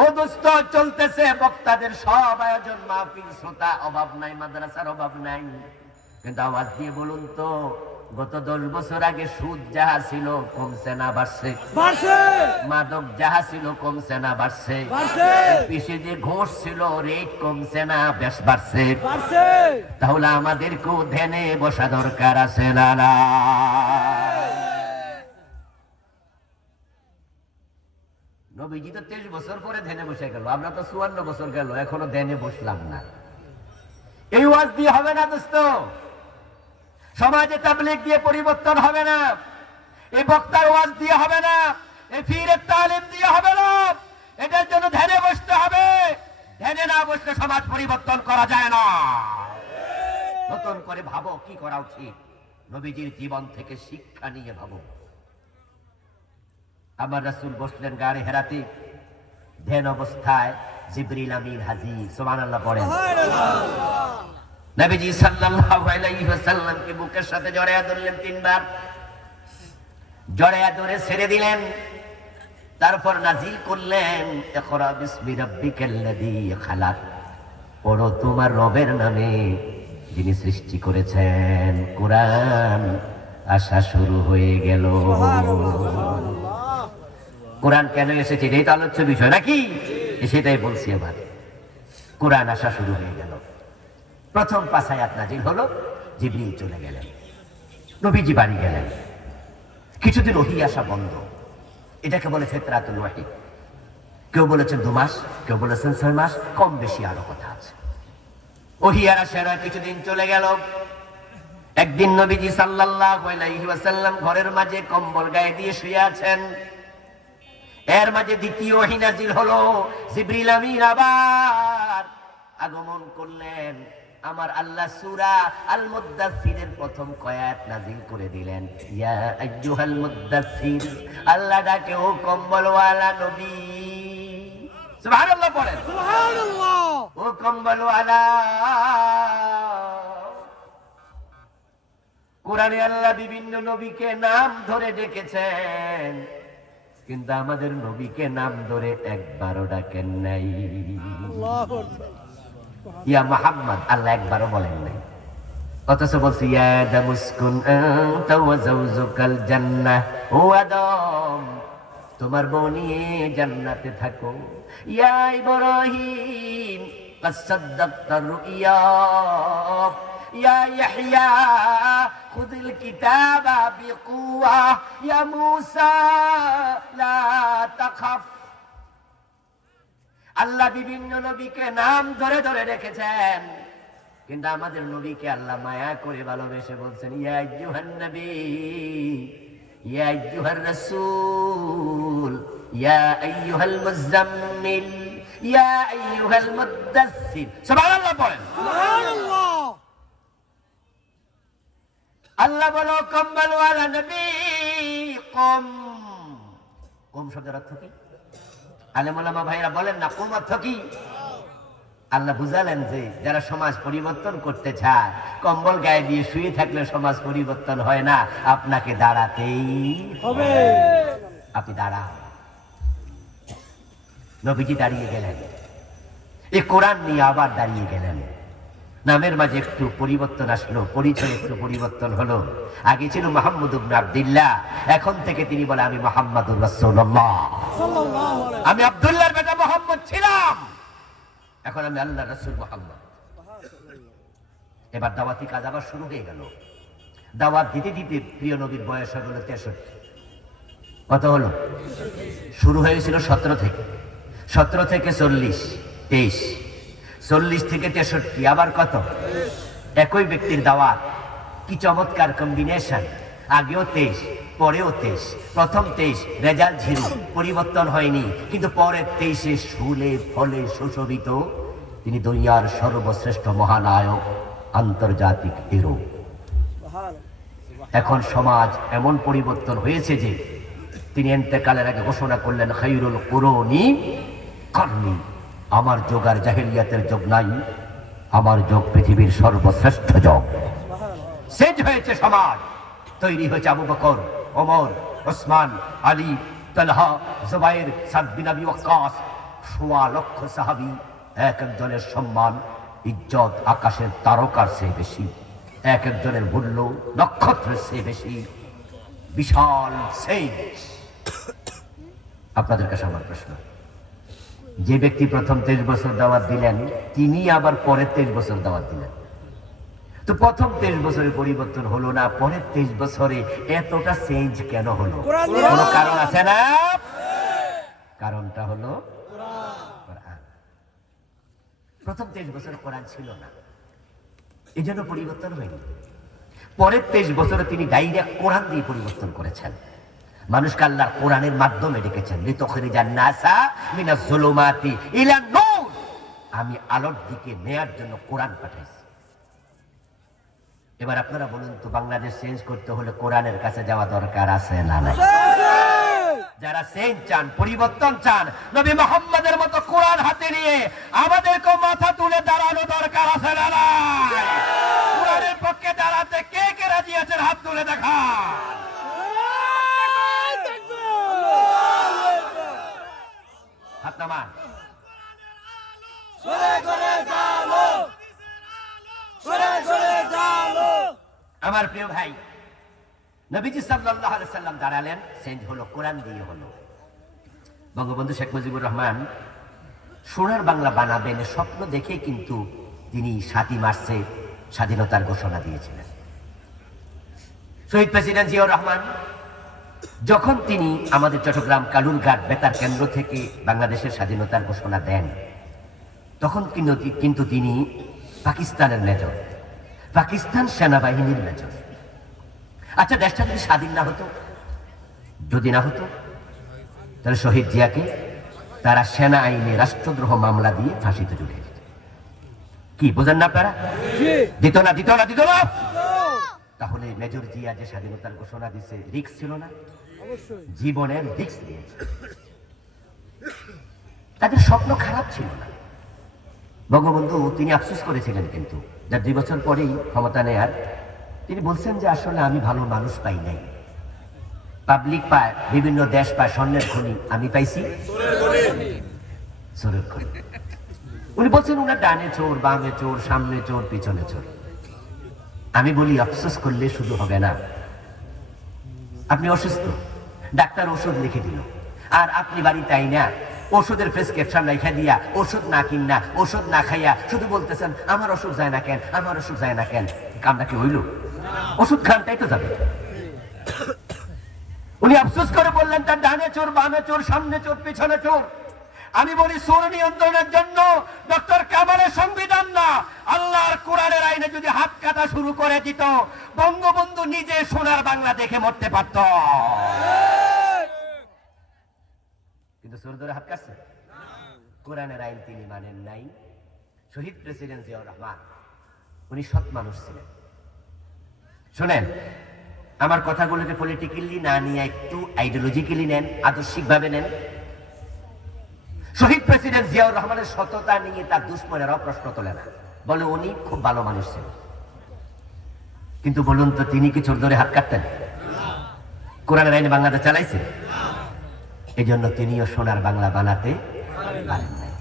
ও দোস্ত চলতেছে বক্তাদের সব আয়োজন, মাহফিল, শ্রোতা অভাব নাই, মাদ্রাসার অভাব নাই। কিন্তু আওয়াজ দিয়ে বলুন তো, গত 10 বছর আগে সুদ যাহা ছিল কমছে না বাড়ছে? বাড়ছে মাদক যাহা ছিল কমছে না বাড়ছে? বাড়ছে পিছে যে ঘোষ ছিল রেট কমছে না বেশ বাড়ছে? বাড়ছে তাহলে আমাদেরকেও ধ্যানে বসা দরকার আছে না না? নবীজি তো 23 বছর পরে ধ্যানে বসে গেল, আমরা তো 54 বছর গেল এখনো ধ্যানে বসলাম না। এই ওয়াজ দিয়ে হবে না দোস্ত, সমাজে তাবলীগ দিয়ে পরিবর্তন হবে না, এই বক্তার ওয়াজ দিয়ে হবে না, এই পীরের তালিম দিয়ে হবে না। এটার জন্য ধ্যানে বসতে হবে। ধ্যানে না বসলে সমাজ পরিবর্তন করা যায় না। নতুন করে ভাবো কি করা উচিত, নবীজির জীবন থেকে শিক্ষা নিয়ে ভাবো। আমার রাসূল বসলেন গাড়ি হেরাতে, ধ্যান অবস্থায় জিবরিল আমিন হাজির। সুবহানাল্লাহ পড়েন। নবীজি সাল্লাল্লাহু আলাইহি ওয়াসাল্লামকে বুকের সাথে জড়ায়া ধরলেন, 3 বার জড়ায়া ধরে ছেড়ে দিলেন। তারপর নাজিল করলেন, ইকরা বিসমি রাব্বিকাল্লাযী খালাক, পড়ো তোমার রবের নামে যিনি সৃষ্টি করেছেন। কোরআন আসা শুরু হয়ে গেল। কোরআন কেন এসেছে এটাই তো আলোচ্য বিষয় নাকি? সেটাই বলছি এবার। কোরআন আসা শুরু হয়ে গেল। প্রথম 5 আয়াত নাজিল হলো, জিবরিল চলে গেলেন, নবীজি বাড়ি গেলেন। কিছুদিন ওহী আসা বন্ধ। এটাকে বলে ফিতরাতুল ওয়াহী। কেউ বলেছেন 2 মাস, কেউ বলেছেন 6 মাস, কম বেশি আরো কথা আছে। ওহী আর আসে না, কিছুদিন চলে গেল। একদিন নবীজি সাল্লাল্লাহু আলাইহি ওয়াসাল্লাম ঘরের মাঝে কম্বল গায়ে দিয়ে শুয়ে আছেন। এর মাঝে দ্বিতীয় ওহী নাজিল হলো, জিবরিল আমিন আবার আগমন করলেন। আমার আল্লাহ সূরা আল মুদ্দাসসিরের প্রথম কয়াত নাজিল করে দিলেন, ইয়া আইয়ুহাল মুদ্দাসসির। আল্লাহ ডাকে, ও কম্বলওয়ালা নবী। সুবহানাল্লাহ পড়েন, সুবহানাল্লাহ। ও কম্বলওয়ালা। কোরআনে আল্লাহ বিভিন্ন নবীকে নাম ধরে ডেকেছেন, কিন্তু আমাদের নবীকে নাম ধরে একবারও ডাকেন নাই। আল্লাহু আকবার। ইয়া মুহাম্মদ আল্লাহ একবারও বলেন নাই। অথচ বলছি, ইয়া আদম উসকুন আনতা ওয়া যাওজুকাল জান্নাহ, ও আদম তোমার বউ নিয়ে জান্নাতে থাকো। ইয়া ইব্রাহিম কাদ সাদ্দাকতা রুইয়া, ইয়া ইয়াহইয়া খুযিল কিতাবা বিকুওয়া, ইয়া মূসা লা তাখাফ। আল্লাহ বিভিন্ন নবীকে নাম ধরে ধরে রেখেছেন, কিন্তু আমাদের নবীকে আল্লাহ মায়া করে ভালোবেসে বলছেন, ইয়া আইয়ুহান নবী, ইয়া আইয়ুহার রাসূল, ইয়া আইয়ুহাল মুযাম্মিল, ইয়া আইয়ুহাল মুদ্দাসসির। সুবহানাল্লাহ পড়েন। সুবহানাল্লাহ। আল্লাহ বলো, কম্বলওয়ালা নবী কম। কম শব্দের অর্থ কি? আলেম ওলামা ভাইরা বলেন না কম অর্থ কি? আল্লাহ বুঝালেন যে যারা সমাজ পরিবর্তন করতে চায়, কম্বল গায়ে দিয়ে শুয়ে থাকলে সমাজ পরিবর্তন হয় না, আপনাকে দাঁড়াতেই হবে। আপনি দাঁড়ান। নবীজি দাঁড়িয়ে গেলেন, এই কোরআন নিয়ে আবার দাঁড়িয়ে গেলেন। নামের মাঝে একটু পরিবর্তন আসলো, পরিচয় একটু পরিবর্তন হলো। আগে ছিল মুহাম্মদ ইবনে আব্দুল্লাহ, এখন থেকে তিনি বলে, আমি মুহাম্মাদুর রাসূলুল্লাহ, সাল্লাল্লাহু আলাইহি। আমি আব্দুল্লাহর বেটা মুহাম্মদ ছিলাম, এখন আমি আল্লাহর রাসূল মুহাম্মদ। এবার দাওয়াতি কাজ আবার শুরু হয়ে গেল। দাওয়াত দিতে দিতে প্রিয় নবীর বয়স হয়ে গেল 63। কত হলো? শুরু হয়েছিল 17 থেকে, 17 থেকে 40, 23, 40 থেকে 63, আবার কত? একই ব্যক্তির দাওয়াত। কি চমৎকার কম্বিনেশন! আগেও 23, পরেও 23। প্রথম 23 রেজাল্ট 0, পরিবর্তন হয়নি, কিন্তু পরের 23-এ ফুলে ফলে সুশোভিত। তিনি দুনিয়ার সর্বশ্রেষ্ঠ মহানায়ক, আন্তর্জাতিক হিরো। এখন সমাজ এমন পরিবর্তন হয়েছে যে তিনি ইন্তেকালের আগে ঘোষণা করলেন, খায়রুল কুরুনি করনি। আমার যোগ আর জাহেলিয়াতের যোগ নাই, আমার যোগ পৃথিবীর সর্বশ্রেষ্ঠ যোগ। চেঞ্জ হয়েছে সমাজ, তৈরি হয়েছে আবু বকর, ওমর, ওসমান, আলী, তালহা, জুবাইর, সাদ বিন আবি ওয়াক্কাস, ১৬ লক্ষ সাহাবী। এক একজনের সম্মান ইজ্জত আকাশের তারকার চেয়ে বেশি, এক একজনের মূল্য নক্ষত্রের চেয়ে বেশি। বিশাল চেঞ্জ। আপনাদের কাছে আমার প্রশ্ন, যে ব্যক্তি প্রথম 23 বছর দাওয়াত দিলেন, তিনি আবার পরের 23 বছর দাওয়াত দিলেন। তো প্রথম 23 বছরে পরিবর্তন হলো না, পরের 23 বছরে এতটা চেঞ্জ কেন হলো? কোনো কারণ আছে না? কারণটা হলো কোরআন। প্রথম 23 বছর কোরআন ছিল না, এই জন্য পরিবর্তন হয়নি। পরের 23 বছরে তিনি ডাইরেক্ট কোরআন দিয়ে পরিবর্তন করেছেন। মানুষকে আল্লাহর কোরআনের মাধ্যমে ডেকেছেন, লিতুখরিজান নাসা মিনাজ যুলুমাতি ইলা নূর। আমি আলোর দিকে নেয়ার জন্য কোরআন পাঠাইছি। এবার আপনারা বলুন তো, বাংলাদেশ চেঞ্জ করতে হলে কোরআনের কাছে যাওয়া দরকার আছে না নাই? যারা চেঞ্জ চান, পরিবর্তন চান, নবী মুহাম্মদের মতো কোরআন হাতে নিয়ে আমাদেরকে মাথা তুলে দাঁড়ানো দরকার আছে না নাই? কোরআনের পক্ষে দাঁড়াতে কে কে রাজি আছেন? হাত তুলে দেখা। হাত নামান। আমার প্রিয় ভাই, নবীজি সাল্লাল্লাহু আলাইহি সাল্লাম দাঁড়ালেন, চেঞ্জ হলো, কোরআন দিয়ে হলো। বঙ্গবন্ধু শেখ মুজিবুর রহমান সোনার বাংলা বানাবেন স্বপ্ন দেখে কিন্তু তিনি 7ই মার্চে স্বাধীনতার ঘোষণা দিয়েছিলেন। শহীদ প্রেসিডেন্ট জিয়াউর রহমান যখন তিনি আমাদের চট্টগ্রাম কালুরঘাট বেতার কেন্দ্র থেকে বাংলাদেশের স্বাধীনতার ঘোষণা দেন, তখন কিন্তু তিনি পাকিস্তানের মেজর, পাকিস্তান সেনাবাহিনীর মেজর। আচ্ছা, দেশটা যদি স্বাধীন না হতো, যদি না হতো, তাহলে শহীদ জিয়াকে তারা সেনা আইনে রাষ্ট্রদ্রোহ মামলা দিয়ে ফাঁসিতে ঝুলিয়ে দিত। কি বোঝেন না আপনারা? দিত না, দিত না, দিত না। তাহলে মেজর জিয়া যে স্বাধীনতার ঘোষণা দিছে, রিস্ক ছিল না? জীবনের রিস্ক নিয়েছে। তাদের স্বপ্ন খারাপ ছিল না। বঙ্গবন্ধু তিনি আফসোস করেছিলেন, কিন্তু যার 2 বছর পরেই ক্ষমতা নেয়ার, তিনি বলছেন যে আসলে আমি ভালো মানুষ পাই নাই। পাবলিক পায়, বিভিন্ন দেশ পায় স্বর্ণের খনি, আমি পাইছি চোরের খনি। উনি বলছেন উনার ডানে চোর, বামে চোর, সামনে চোর, পিছনে চোর। আমি বলি, আফসোস করলে শুধু হবে না। আপনি অসুস্থ, ডাক্তার ওষুধ লিখে দিল, আর আপনি বাড়িতে আইনা ওষুধের প্রেসক্রিপশন রেখে দিয়া ওষুধ না কিনা, ওষুধ না খাইয়া শুধু বলতেছেন আমার অসুখ যায় না কেন, আমার অসুখ যায় না কেন। কামটা কি হইল? ওষুধ খানটাই তো যাবে। উনি আফসোস করে বললেন তার ডানে চোর, বামে চোর, সামনে চোর, পিছনে চোর। আমি বলি, চোর নিয়ন্ত্রণের জন্য ডক্টর কামালের সংবিধান না, আল্লাহর কোরআনের আইনে যদি হাত কাটা শুরু করে দিত, বঙ্গবন্ধু নিজে সোনার বাংলা দেখে মরতে পারত। কিন্তু চোর ধরে হাত কাটছে। কোরআনের আইন তিনি মানেন নাই। শহীদ প্রেসিডেন্ট জিয়াউর রহমান উনি সৎ মানুষ ছিলেন। শোনেন, আমার কথাগুলোকে পলিটিক্যালি না নিয়ে একটু আইডিওলজিক্যালি নেন, আদর্শিক ভাবে নেন। শহীদ প্রেসিডেন্ট জিয়াউর রহমানের সততা নিয়ে তার দুশ্মনেরাও প্রশ্ন তোলে না, বলে উনি খুব ভালো মানুষ ছিলেন। কিন্তু বলুন তো, তিনি কি চোর ধরে হাত কাটতেন? কোরআনের আইনে বাংলাদেশ চালাইছে? এই জন্য তিনিও সোনার বাংলা বানাতে পারেন নাই।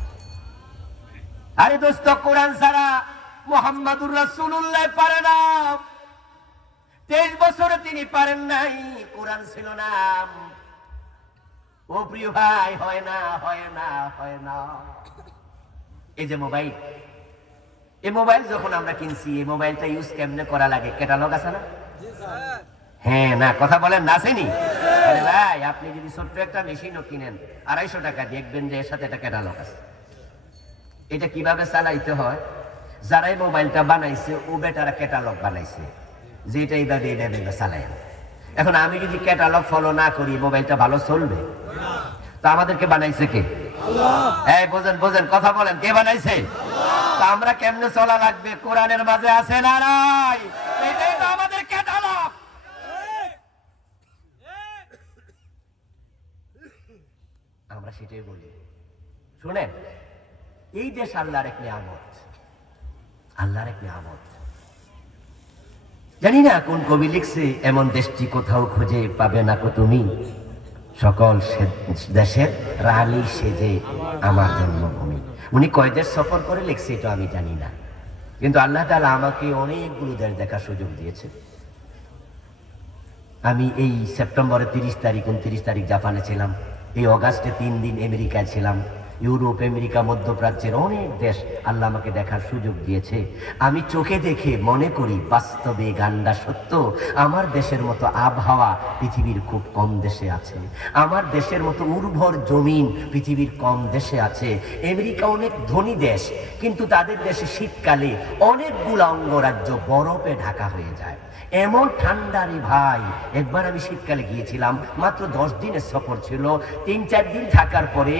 আরে দোস্ত, কোরআন ছাড়া মুহাম্মাদুর রাসূলুল্লাহ পারে না। 23 বছরে তিনি পারেন নাই, কোরআন ছিল না। ও প্রিয় ভাই, হয় না, হয় না, হয় না। এই যে মোবাইল, এই মোবাইল যখন আমরা কিনছি, এই মোবাইলটা ইউজ কেমনে করা লাগে ক্যাটালগ আছে না? হ্যাঁ না, কথা বলেন না, আসেনি? আরে ভাই, আপনি যদি ছোট্ট একটা মেশিনও কিনেন 250 টাকা, দেখবেন যে এর সাথে একটা ক্যাটালগ আছে। এটা কিভাবে চালাইতে হয়, যারাই মোবাইলটা বানাইছে ও বেটারা ক্যাটালগ বানাইছে, যেটা এইভাবে এইভাবে চালাই। এখন আমি যদি ক্যাটালগ ফলো না করি, মোবাইলটা ভালো চলবে? তা আমাদেরকে বানাইছে কে? এই বোঝেন, বোঝেন, কথা বলেন, কে বানাইছে? তা আমরা কেমনে চলা লাগবে? কোরআনের মাঝে আছে না নাই? এটাই তো আমাদের ক্যাটালগ। আমরা সেটাই বলি। শুনেন, এই দেশ আল্লাহর এক নিয়ামত, আল্লাহর এক নিয়ামত। জানি না কোন কবি লিখছে, এমন দেশটি কোথাও খুঁজে পাবে না কো তুমি, সকল দেশের রানী সেজে আমার জন্মভূমি। উনি কয় দেশ সফর করে লিখছে এটা আমি জানি না, কিন্তু আল্লাহ তাআলা আমাকে অনেকগুলো দেশ দেখার সুযোগ দিয়েছে। আমি এই সেপ্টেম্বরের 30 তারিখ 29 তারিখ জাপানে ছিলাম, এই অগাস্টে 3 দিন আমেরিকায় ছিলাম। ইউরোপ, আমেরিকা, মধ্যপ্রাচ্যের অনেক দেশ আল্লাহ আমাকে দেখার সুযোগ দিয়েছে। আমি চোখে দেখে মনে করি বাস্তবে গান্ডা সত্য, আমার দেশের মতো আবহাওয়া পৃথিবীর খুব কম দেশে আছে, আমার দেশের মতো উর্বর জমিন পৃথিবীর কম দেশে আছে। আমেরিকা অনেক ধনী দেশ, কিন্তু তাদের দেশে শীতকালে অনেকগুলো অঙ্গরাজ্য বরফে ঢাকা হয়ে যায়, এমন ঠান্ডা রে ভাই। একবার আমি শীতকালে গিয়েছিলাম, মাত্র 10 দিনের সফর ছিল। 3-4 দিন থাকার পরে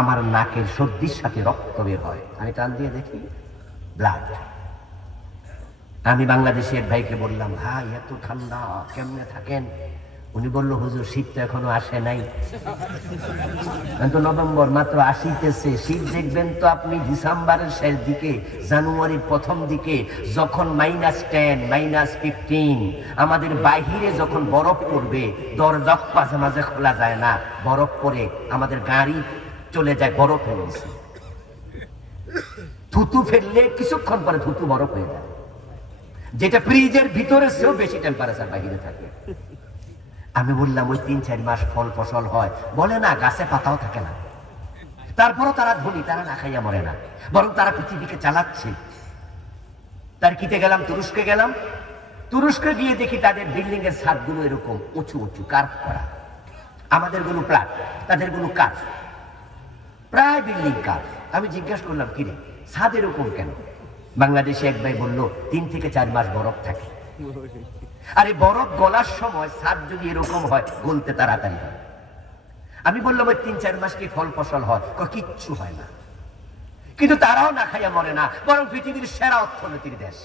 আমার নাকের সর্দির সাথে রক্ত বের হয়, আমি টান দিয়ে দেখি ব্লাড। আমি বাংলাদেশি এক ভাইকে বললাম, ভাই এত ঠান্ডা কেমনে থাকেন? উনি বললো, হুজুর শীত তো এখনো আসে নাই, কিন্তু নভেম্বর মাত্র আসিতেছে। শীত দেখবেন তো আপনি ডিসেম্বরের শেষ দিকে, জানুয়ারির প্রথম দিকে, যখন -10, -15 আমাদের বাহিরে যখন বরফ পড়বে, দরজা মাঝে মাঝে খোলা যায় না, বরফ পড়ে আমাদের গাড়ি চলে যায় বরফের নিচে। থুতু ফেললে কিছুক্ষণ পরে থুতু বরফ হয়ে যায়, যেটা ফ্রিজের ভিতরে সেও বেশি টেম্পারেচার বাহিরে থাকে। আমি বললাম, ওই 3-4 মাস ফল ফসল হয়, বলে না গাছে পাতাও থাকে না। তারপরও তারা ধনী, তারা না খাইয়া মরে না, বরং তারা পৃথিবীকে চালাচ্ছে। তার কিতে গেলাম, তুরস্কে গেলাম। তুরস্কে গিয়ে দেখি তাদের বিল্ডিং এর ছাদগুলো এরকম উঁচু উঁচু কার্ভ করা, আমাদের গুলো ফ্ল্যাট, তাদের গুলো কার্ভ, প্রায় বিল্ডিং কার্ভ। আমি জিজ্ঞাসা করলাম, কিরে ছাদ এরকম কেন? বাংলাদেশে এক ভাই বললো, 3 থেকে 4 মাস বরফ থাকে। আরে বরফ গলার সময় ছাদ যদি এরকম হয়, গলতে তাড়াতাড়ি হয়। আমি বললাম, ওই 3-4 মাস কি ফল ফসল হয়? কিচ্ছু হয় না, কিন্তু তারাও না খাইয়া মরে না, বরং পৃথিবীর সেরা অর্থনীতির দেশ।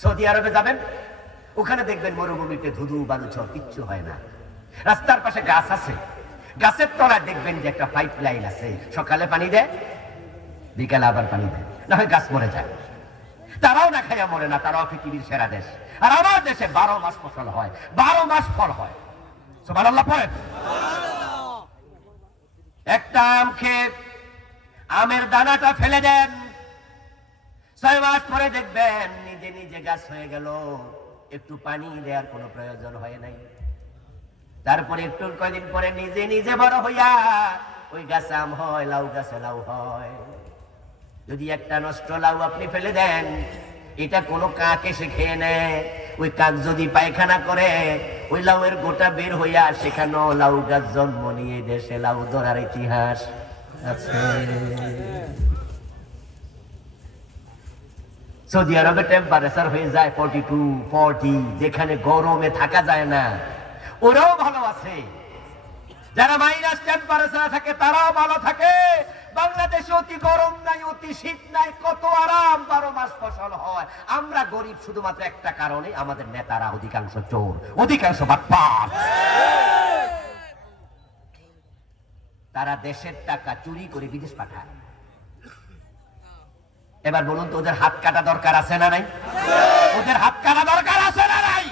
সৌদি আরবে যাবেন, ওখানে দেখবেন মরুভূমিতে ধুধু বালুচর, কিচ্ছু হয় না। রাস্তার পাশে গাছ আছে, গাছের তলায় দেখবেন যে একটা পাইপ লাইন আছে, সকালে পানি দেয়, বিকালে আবার পানি দেয়, না হয় গাছ মরে যায়। তারাও না খাইয়া মরে না, তারাও পৃথিবীর সেরা দেশ। আর আমার দেশে 12 মাস ফসল হয়, 12 মাস ফল হয়। সুবহানাল্লাহ পড়েন। একটা আম খেয়ে আমের দানাটা ফেলে দেন, 6 মাস পরে দেখবেন নিজে নিজে গাছ হয়ে গেল, একটু পানি দেওয়ার কোনো প্রয়োজন হয় নাই। তারপরে একটু কয়েকদিন পরে নিজে নিজে বড় হইয়া ওই গাছে আম হয়, লাউ গাছে লাউ হয়। যদি একটা নষ্ট লাউ আপনি ফেলে দেন, এটা কোনো কাক এসে খেয়ে নেয়, ওই কাক যদি পায়খানা করে, ওই লাউয়ের গোটা বের হইয়া সেখানেও লাউ গাছ জন্ম নিয়ে দেশে লাউ ধরার ইতিহাস আছে। সৌদি আরবে টেম্পারেচার হয়ে যায় 42-40, যেখানে গরমে থাকা যায় না। ওরাও ভালো আছে, যারা মাইনাস টেম্পারেচার থাকে তারাও ভালো থাকে। বাংলাদেশে অতি গরম নাই, অতি শীত নাই, কত আরাম, 12 মাস ফসল হয়। আমরা গরিব শুধুমাত্র একটা কারণে, আমাদের নেতারা অধিকাংশ চোর, অধিকাংশ বাটপার। তারা দেশের টাকা চুরি করে বিদেশ পাঠায়। এবার বলুন তো, ওদের হাত কাটা দরকার আছে না নাই? ওদের হাত কাটা দরকার আছে না নাই?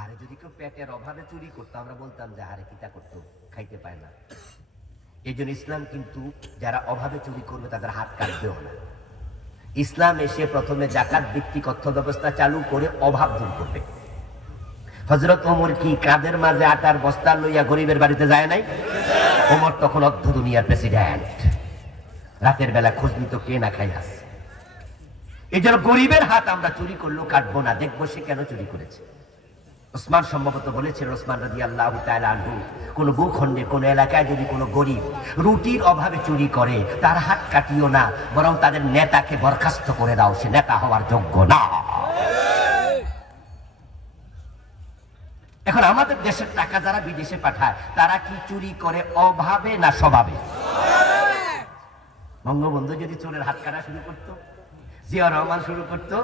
আরে যদি কেউ পেটের অভাবে চুরি করতো, আমরা বলতাম যে আরে কিটা করতো, খাইতে পায় না। এই জন্য ইসলাম কিন্তু যারা অভাবে চুরি করবে তাদের হাত কাটবেও না। ইসলাম এসে প্রথমে জাকাত ভিত্তিক অর্থ ব্যবস্থা চালু করে অভাব দূর করবে। হযরত ওমর কি কাঁধের মাঝে আটার বস্তা লইয়া গরিবের বাড়িতে যায় নাই? ওমর তখন অর্ধ দুনিয়ার প্রেসিডেন্ট, রাতের বেলা খোঁজ নিত কে না খাই আছে। এই জন্য গরিবের হাত আমরা চুরি করলেও কাটবো না, দেখবো সে কেন চুরি করেছে। ওসমান সম্ভবত বলেছেন, ওসমান রাদিয়াল্লাহু তাআলা আনহু, কোন ভূখণ্ডে কোন এলাকায় যদি কোনো গরিব রুটির অভাবে চুরি করে, তার হাত কাটিও না, বরং তাদের নেতাকে বরখাস্ত করে দাও, সে নেতা হওয়ার যোগ্য না। এখন আমাদের দেশের টাকা যারা বিদেশে পাঠায়, তারা কি চুরি করে অভাবে না স্বভাবে? বঙ্গবন্ধু যদি চোরের হাত কাটা শুরু করতো, জিয়া রহমান শুরু করতো,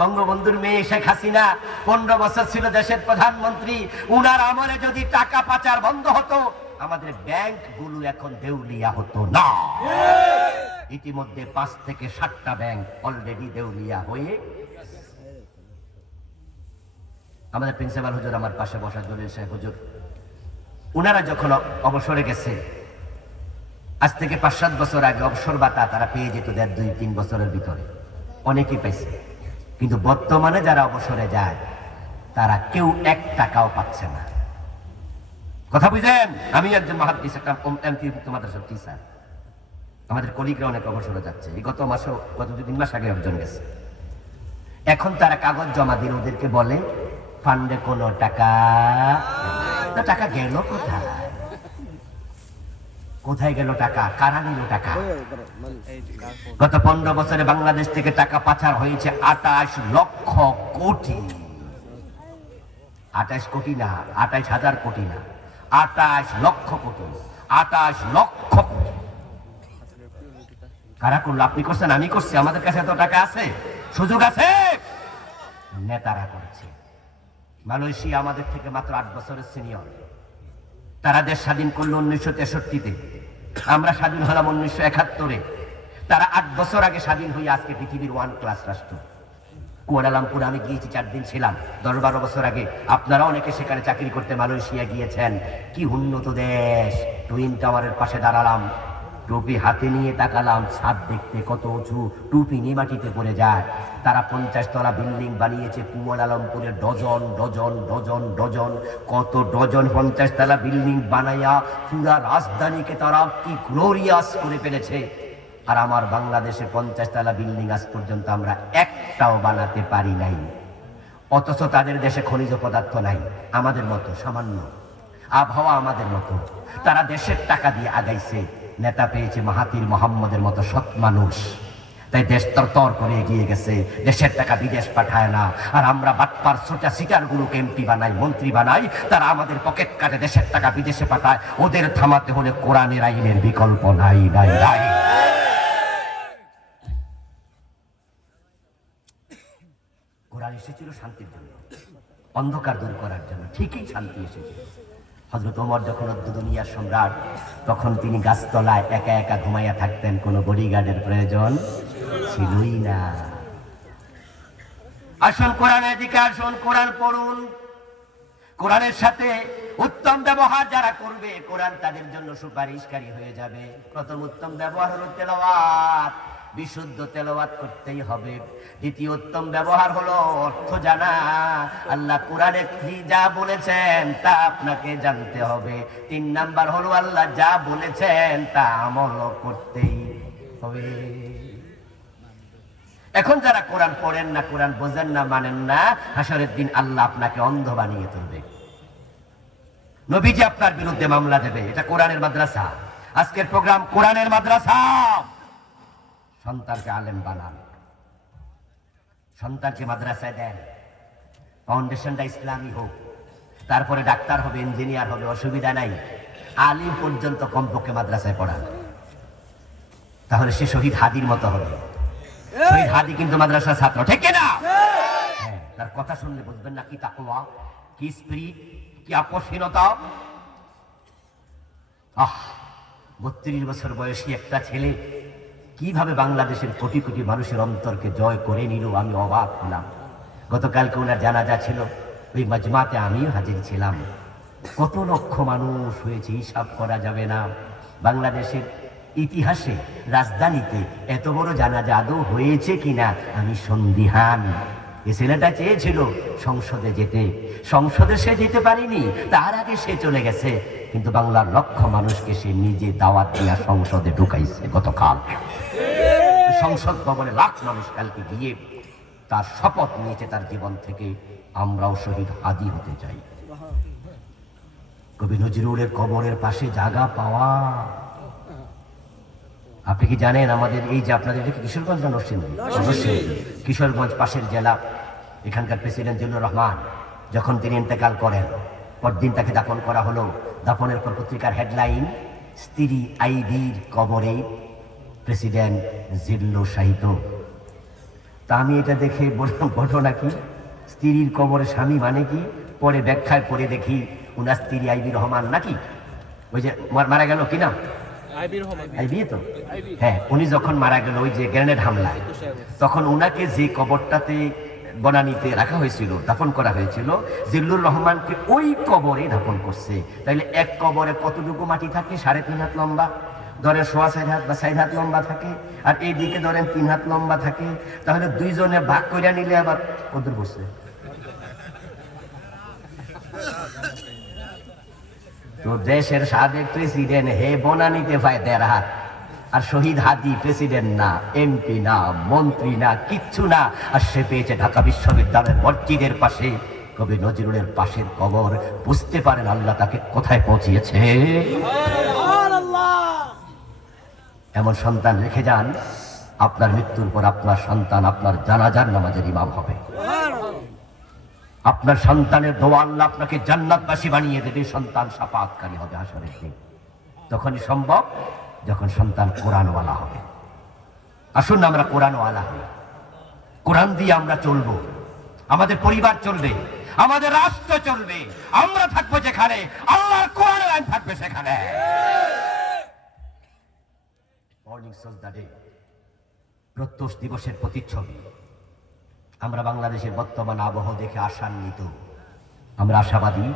বঙ্গবন্ধুর মেয়ে শেখ হাসিনা 15 বছর ছিল দেশের প্রধানমন্ত্রী, উনার আমলে যদি টাকা পাচার বন্ধ হতো, আমাদের ব্যাংকগুলো এখন দেউলিয়া হতো না। ইতিমধ্যে 5 থেকে 7টা ব্যাংক অলরেডি দেউলিয়া হয়ে। আমাদের প্রিন্সিপাল হুজুর আমার পাশে বসা, জলিল সাহেব হুজুর, ওনারা যখন অবসরে গেছে, আজ থেকে 5-7 বছর আগে অবসর ভাতা তারা পেয়ে যেত 1.5-2-3 বছরের ভিতরে, অনেকেই পাইছে। কিন্তু বর্তমানে যারা অবসরে যায় তারা কেউ 1 টাকাও পাচ্ছে না। কথা বুঝলেন? আমি একজন মাহাদ্দিস, একটা এমপিভুক্ত মাদ্রাসার টিচার। আমাদের কলিগরা অনেক অবসরে যাচ্ছে। এই গত 2-3 মাস আগে একজন গেছে। এখন তারা কাগজ জমা দিলে ওদেরকে বলে ফান্ডে কোনো টাকা, টাকা গেল কোথায়? কোথায় গেল টাকা? কারা নিল টাকা? গত 15 বছরে বাংলাদেশ থেকে টাকা পাচার হয়েছে 28 লক্ষ কোটি। 28 কোটি না, 28,000 কোটি না, 28 লক্ষ কোটি। 28 লক্ষ কোটি কারা করলো? আপনি করছেন, আমি করছি? আমাদের কাছে এত টাকা আছে, সুযোগ আছে? নেতারা করেছে। মালয়েশিয়া আমাদের থেকে মাত্র 8 বছরের সিনিয়র। তারা দেশ স্বাধীন করলো 1963-তে, আমরা স্বাধীন হলাম 1971-এ। তারা 8 বছর আগে স্বাধীন হয়ে আজকে পৃথিবীর 1 ক্লাস রাষ্ট্র। কুয়ালালামপুরে আমি গিয়েছি, 4 দিন ছিলাম 10-12 বছর আগে। আপনারা অনেকে সেখানে চাকরি করতে মালয়েশিয়া গিয়েছেন। কি উন্নত দেশ! টুইন টাওয়ারের পাশে দাঁড়ালাম, টুপি হাতে নিয়ে তাকালাম, ছাদ দেখতে কত উঁচু, টুপি নিয়ে মাটিতে পড়ে যায়। তারা 50 তলা বিল্ডিং বানিয়েছে কুয়ালালামপুরে, ডজন ডজন ডজন ডজন, কত ডজন 50 তলা বিল্ডিং বানাইয়া পুরা রাজধানীকে তারা কি গ্লোরিয়াস করে ফেলেছে। আর আমার বাংলাদেশে 50 তলা বিল্ডিং আজ পর্যন্ত আমরা একটাও বানাতে পারি নাই। অথচ তাদের দেশে খনিজ পদার্থ নাই, আমাদের মতো সামান্য, আবহাওয়া আমাদের মতো। তারা দেশের টাকা দিয়ে আগাইছে, নেতা পেয়েছে মাহাতির মোহাম্মদের মতো সৎ মানুষ, তাই দেশ তরতর করে এগিয়ে গেছে। দেশের টাকা বিদেশ পাঠায় না। আর আমরা বাটপার সোটা সিটার গুলোকে এমপি বানাই, মন্ত্রী বানাই, তারা আমাদের পকেট কাটে, দেশের টাকা বিদেশে পাঠায়। ওদের থামাতে হলে কোরআনের আইনের বিকল্প নাই নাই নাই। কোরআন এসেছিল শান্তির জন্য, অন্ধকার দূর করার জন্য, ঠিকই শান্তি এসেছিল। হযরত ওমর যখন দুনিয়ার সম্রাট, তখন তিনি গাছতলায় একা একা ঘুমাইয়া থাকতেন, কোনো বডিগার্ডের প্রয়োজন ছিলই না। আসুন কোরআনের দিকে আসুন, কোরআন পড়ুন। কোরআনের সাথে উত্তম ব্যবহার যারা করবে, কোরআন তাদের জন্য সুপারিশকারী হয়ে যাবে। প্রথম উত্তম ব্যবহার হলো তেলাওয়াত, বিশুদ্ধ তেলাওয়াত করতেই হবে। দ্বিতীয় উত্তম ব্যবহার হলো অর্থ জানা। আল্লাহ কোরআনে কি যা বলেছেন তা আপনাকে জানতে হবে। 3 নাম্বার হলো আল্লাহ যা বলেছেন তা আমল করতেই হবে। এখন যারা কোরআন পড়েন না, কোরআন বোঝেন না, মানেন না, হাসরের দিন আল্লাহ আপনাকে অন্ধ বানিয়ে তুলবে। নবীজি আপনার বিরুদ্ধে মামলা দেবে। এটা কোরআনের মাদ্রাসা, আজকের প্রোগ্রাম কোরআনের মাদ্রাসা। সন্তানকে আলেম বানান, সন্তানকে মাদ্রাসায় দেন, ফাউন্ডেশনটা ইসলামী হোক, তারপরে ডাক্তার হবে, ইঞ্জিনিয়ার হবে, অসুবিধা নাই। আলিম পর্যন্ত কমপক্ষে মাদ্রাসায় পড়ান, তাহলে সে শহীদ হাদির মতো হবে। শহীদ হাদি কিন্তু মাদ্রাসার ছাত্র, ঠিক না? হ্যাঁ, তার কথা শুনলে বুঝবেন না কি তাকওয়া, কি স্পিরিট, কি আপসহীনতা। 32 বছর বয়সী একটা ছেলে কিভাবে বাংলাদেশের কোটি কোটি মানুষের অন্তরকে জয় করে নিল, আমি অবাক হলাম। গতকালকে ওনার জানাজা ছিল, ওই মাজমাতে আমিও হাজির ছিলাম। কত লক্ষ মানুষ হয়েছে, হিসাব করা যাবে না। বাংলাদেশের ইতিহাসে রাজধানীতে এত বড় জানাজা আদৌ হয়েছে কিনা আমি সন্দিহান। এ ছেলেটা চেয়েছিল সংসদে যেতে, সংসদে সে যেতে পারেনি, তার আগে সে চলে গেছে। কিন্তু বাংলার লক্ষ মানুষকে সে নিজে দাওয়াত দিয়া সংসদে ঢুকাইছে গতকাল। সংসদ ভবনে লাখ মানুষ কালকে গিয়ে তার শপথ নিয়েছে তার জীবন থেকে, আমরাও শহীদ হাদি হতে চাই। কবি নজরুলের কবরের পাশে জায়গা পাওয়া। আপনি কি জানেন আমাদের এই যে আপনাদের কিশোরগঞ্জ না নরসিংদী? কিশোরগঞ্জ পাশের জেলা। এখানকার প্রেসিডেন্ট জিল্লুর রহমান যখন তিনি ইন্তেকাল করেন, পরদিন তাকে দাফন করা হলো। দাফনের পর পত্রিকার হেডলাইন, স্ত্রী আইবির কবরে প্রেসিডেন্ট জিল্লু শাহিদ। তা আমি এটা দেখে বললাম ঘটনা কি, স্ত্রীর কবরে স্বামী মানে কি? পরে ব্যাখ্যায় পড়ে দেখি উনার স্ত্রী আইবি রহমান নাকি, ওই যে মারা গেল কি না আইবি তো, হ্যাঁ, উনি যখন মারা গেল ওই যে গ্রেনেড হামলায়, তখন উনাকে যে কবরটাতে বনানীতে রাখা হয়েছিল, দাফন করা হয়েছিল, জিল্লুর রহমানকে ওই কবরে দাফন করছে। তাইলে এক কবরে কতটুকু মাটি থাকে? 3.5 হাত লম্বা, ধরেন 4.5 হাত বা 4 হাত লম্বা থাকে, আর এই দিকে ধরেন 3 হাত লম্বা থাকে। তাহলে দুইজনে ভাগ করে নিলে আবার কত বসছে? তো দেশের সাবেক প্রেসিডেন্ট হে বনানীতে পায় 1.5 হাত, আর শহীদ হাদি প্রেসিডেন্ট না, এমপি না, মন্ত্রী না, কিচ্ছু না, আর সে পেয়েছে ঢাকা বিশ্ববিদ্যালয়ের মসজিদের পাশে কবি নজরুলের পাশের কবর। বুঝতে পারেন আল্লাহ তাকে কোথায় পৌঁছিয়েছে। এমন সন্তান রেখে যান, আপনার মৃত্যুর পর আপনার সন্তান আপনার জানাজার নামাজের ইমাম হবে। আপনার সন্তানের দোয়া আল্লাহ আপনাকে জান্নাতবাসী বানিয়ে দেবে, সন্তান শাফাআতকারী হবে হাসরের দিন। তখনই সম্ভব যখন সন্তান কোরআনওয়ালা হবে। আসুন আমরা কোরআনওয়ালা হই, কোরআন দিয়ে আমরা চলবো, আমাদের পরিবার চলবে, আমাদের রাষ্ট্র চলবে, আমরা থাকবো যেখানে আল্লাহর কোরআনের আইন থাকবে সেখানে। মর্নিং সাজদা ডে, প্রত্যুষ দিবসের প্রতিচ্ছবি। আমরা বাংলাদেশের বর্তমান আবহাওয়া দেখে আশান্বিত, আমরা আশাবাদী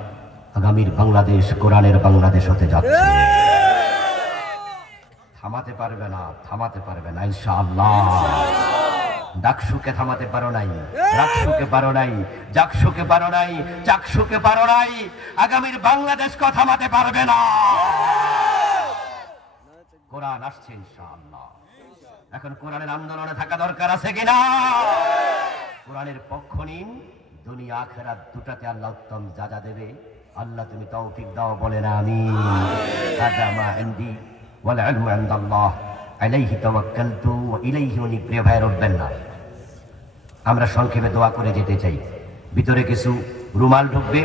আগামীর বাংলাদেশ কোরআনের বাংলাদেশ হতে যাচ্ছে। থামাতে পারবে না, থামাতে পারবে না ইনশাআল্লাহ। ডাকসুকে থামাতে পারো নাই, রাকসুকে পারো নাই, জাকসুকে পারো নাই, চাকসুকে পারো নাই, আগামীর বাংলাদেশকে থামাতে পারবে না। কোরআন আসছে ইনশাআল্লাহ। এখন কোরআনের আন্দোলনে থাকা দরকার আছে কিনা? কোরআনের পক্ষ নিন, দুনিয়া আখিরাত দুটাতে আল্লাহ উত্তম যা যা দেবে। আল্লাহ তুমি তৌফিক দাও, বলেন আমিন। হাদা মা ইনদি ওয়াল ইলমু ইনদাল্লাহ আলাইহি তাওয়াক্কালতু ওয়া ইলাইহি উনীব। প্রিয় ভাই, রব্বেন না, আমরা সংক্ষেপে দোয়া করে যেতে চাই। ভিতরে কিছু রুমাল ঢুকবে,